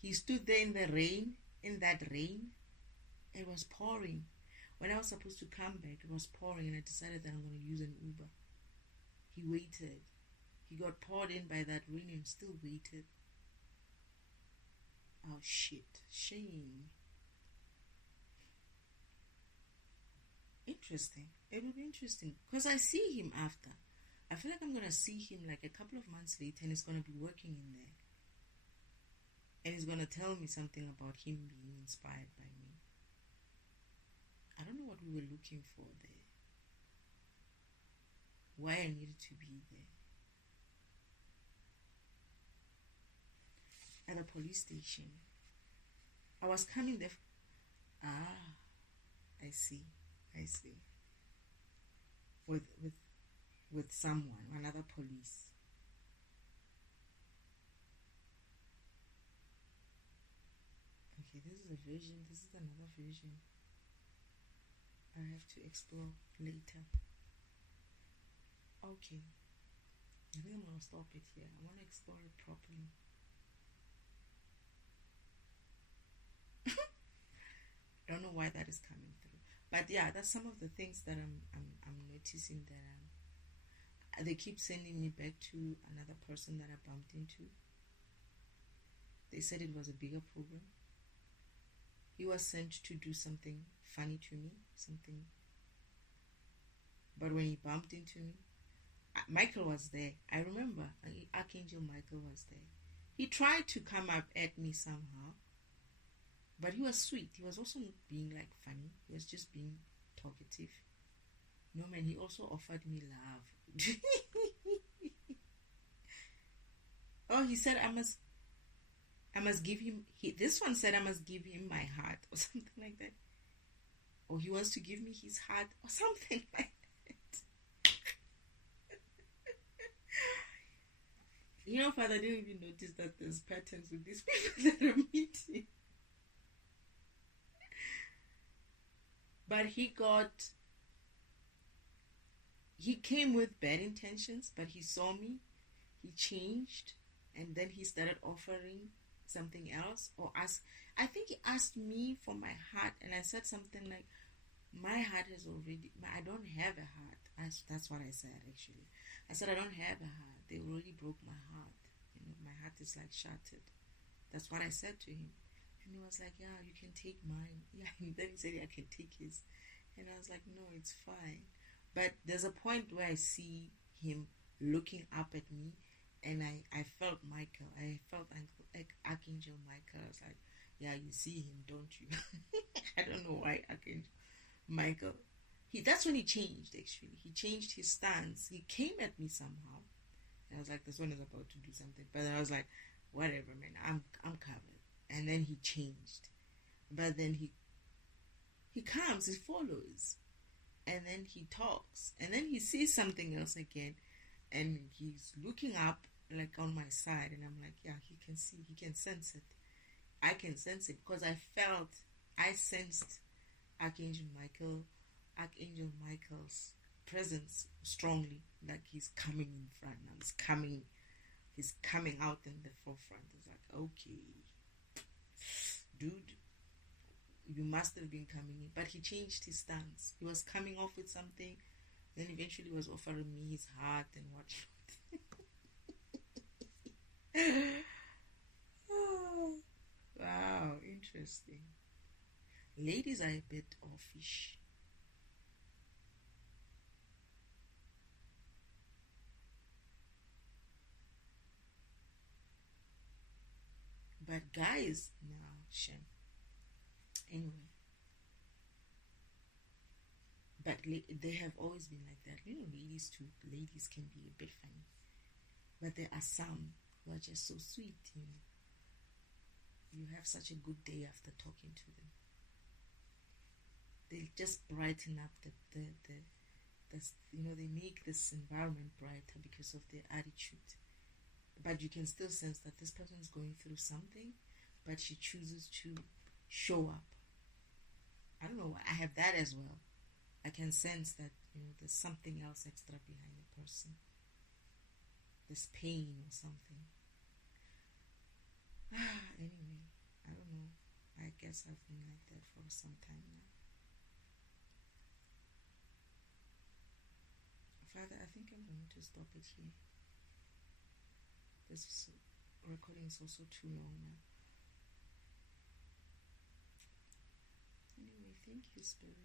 He stood there in the rain, in that rain. It was pouring. When I was supposed to come back, it was pouring, and I decided that I'm gonna use an Uber. He waited. He got poured in by that rain and still waited. Oh shit, shame. Interesting. It will be interesting because I see him after. I feel like I'm gonna see him like a couple of months later, and he's gonna be working in there, and he's gonna tell me something about him being inspired by me. I don't know what we were looking for there, why I needed to be there. At a police station. I was coming there. I see. With someone, another police. Okay, this is a vision. This is another vision. I have to explore later. Okay. I think I'm going to stop it here. I want to explore it properly. I don't know why that is coming through. But yeah, that's some of the things that I'm noticing that they keep sending me back to another person that I bumped into. They said it was a bigger program. He was sent to do something funny to me, something. But when he bumped into me, Michael was there. I remember Archangel Michael was there. He tried to come up at me somehow, but he was sweet. He was also not being like funny. He was just being talkative. No man, he also offered me love. Oh, he said I must give him. This one said I must give him my heart or something like that. Or he wants to give me his heart or something like that. You know, Father, I didn't even notice that there's patterns with these people that I'm meeting. But he came with bad intentions, but he saw me, he changed, and then he started offering something else or ask. I think he asked me for my heart, and I said something like, my heart has already, I don't have a heart. That's what I said, actually. I said, I don't have a heart. They already broke my heart. You know, my heart is like shattered. That's what I said to him. And he was like, yeah, you can take mine. Yeah, and then he said, yeah, I can take his. And I was like, no, it's fine. But there's a point where I see him looking up at me, and I felt Michael. I felt like Archangel Michael. I was like, yeah, you see him, don't you? I don't know why Archangel Michael. That's when he changed, actually. He changed his stance. He came at me somehow. And I was like, this one is about to do something. But I was like, whatever, man, I'm covered. And then he changed. But then he comes, he follows. And then he talks. And then he sees something else again. And he's looking up, like on my side. And I'm like, yeah, he can see, he can sense it. I can sense it because I sensed Archangel Michael's presence strongly, like he's coming in front now. He's coming out in the forefront. It's like, okay, dude, you must have been coming in. But he changed his stance. He was coming off with something, then eventually was offering me his heart and whatnot. Oh, wow, interesting. Ladies are a bit offish. But guys, no, shame. Anyway. But they have always been like that. You know, ladies too. Ladies can be a bit funny. But there are some who are just so sweet, you know. You have such a good day after talking to them. They just brighten up the you know, they make this environment brighter because of their attitude. But you can still sense that this person is going through something, but she chooses to show up. I don't know, I have that as well. I can sense that, you know, there's something else extra behind the person. There's pain or something. Anyway, I don't know. I guess I've been like that for some time now. Father, I think I'm going to stop it here. This recording is also too long now. Anyway, thank you, Spirit.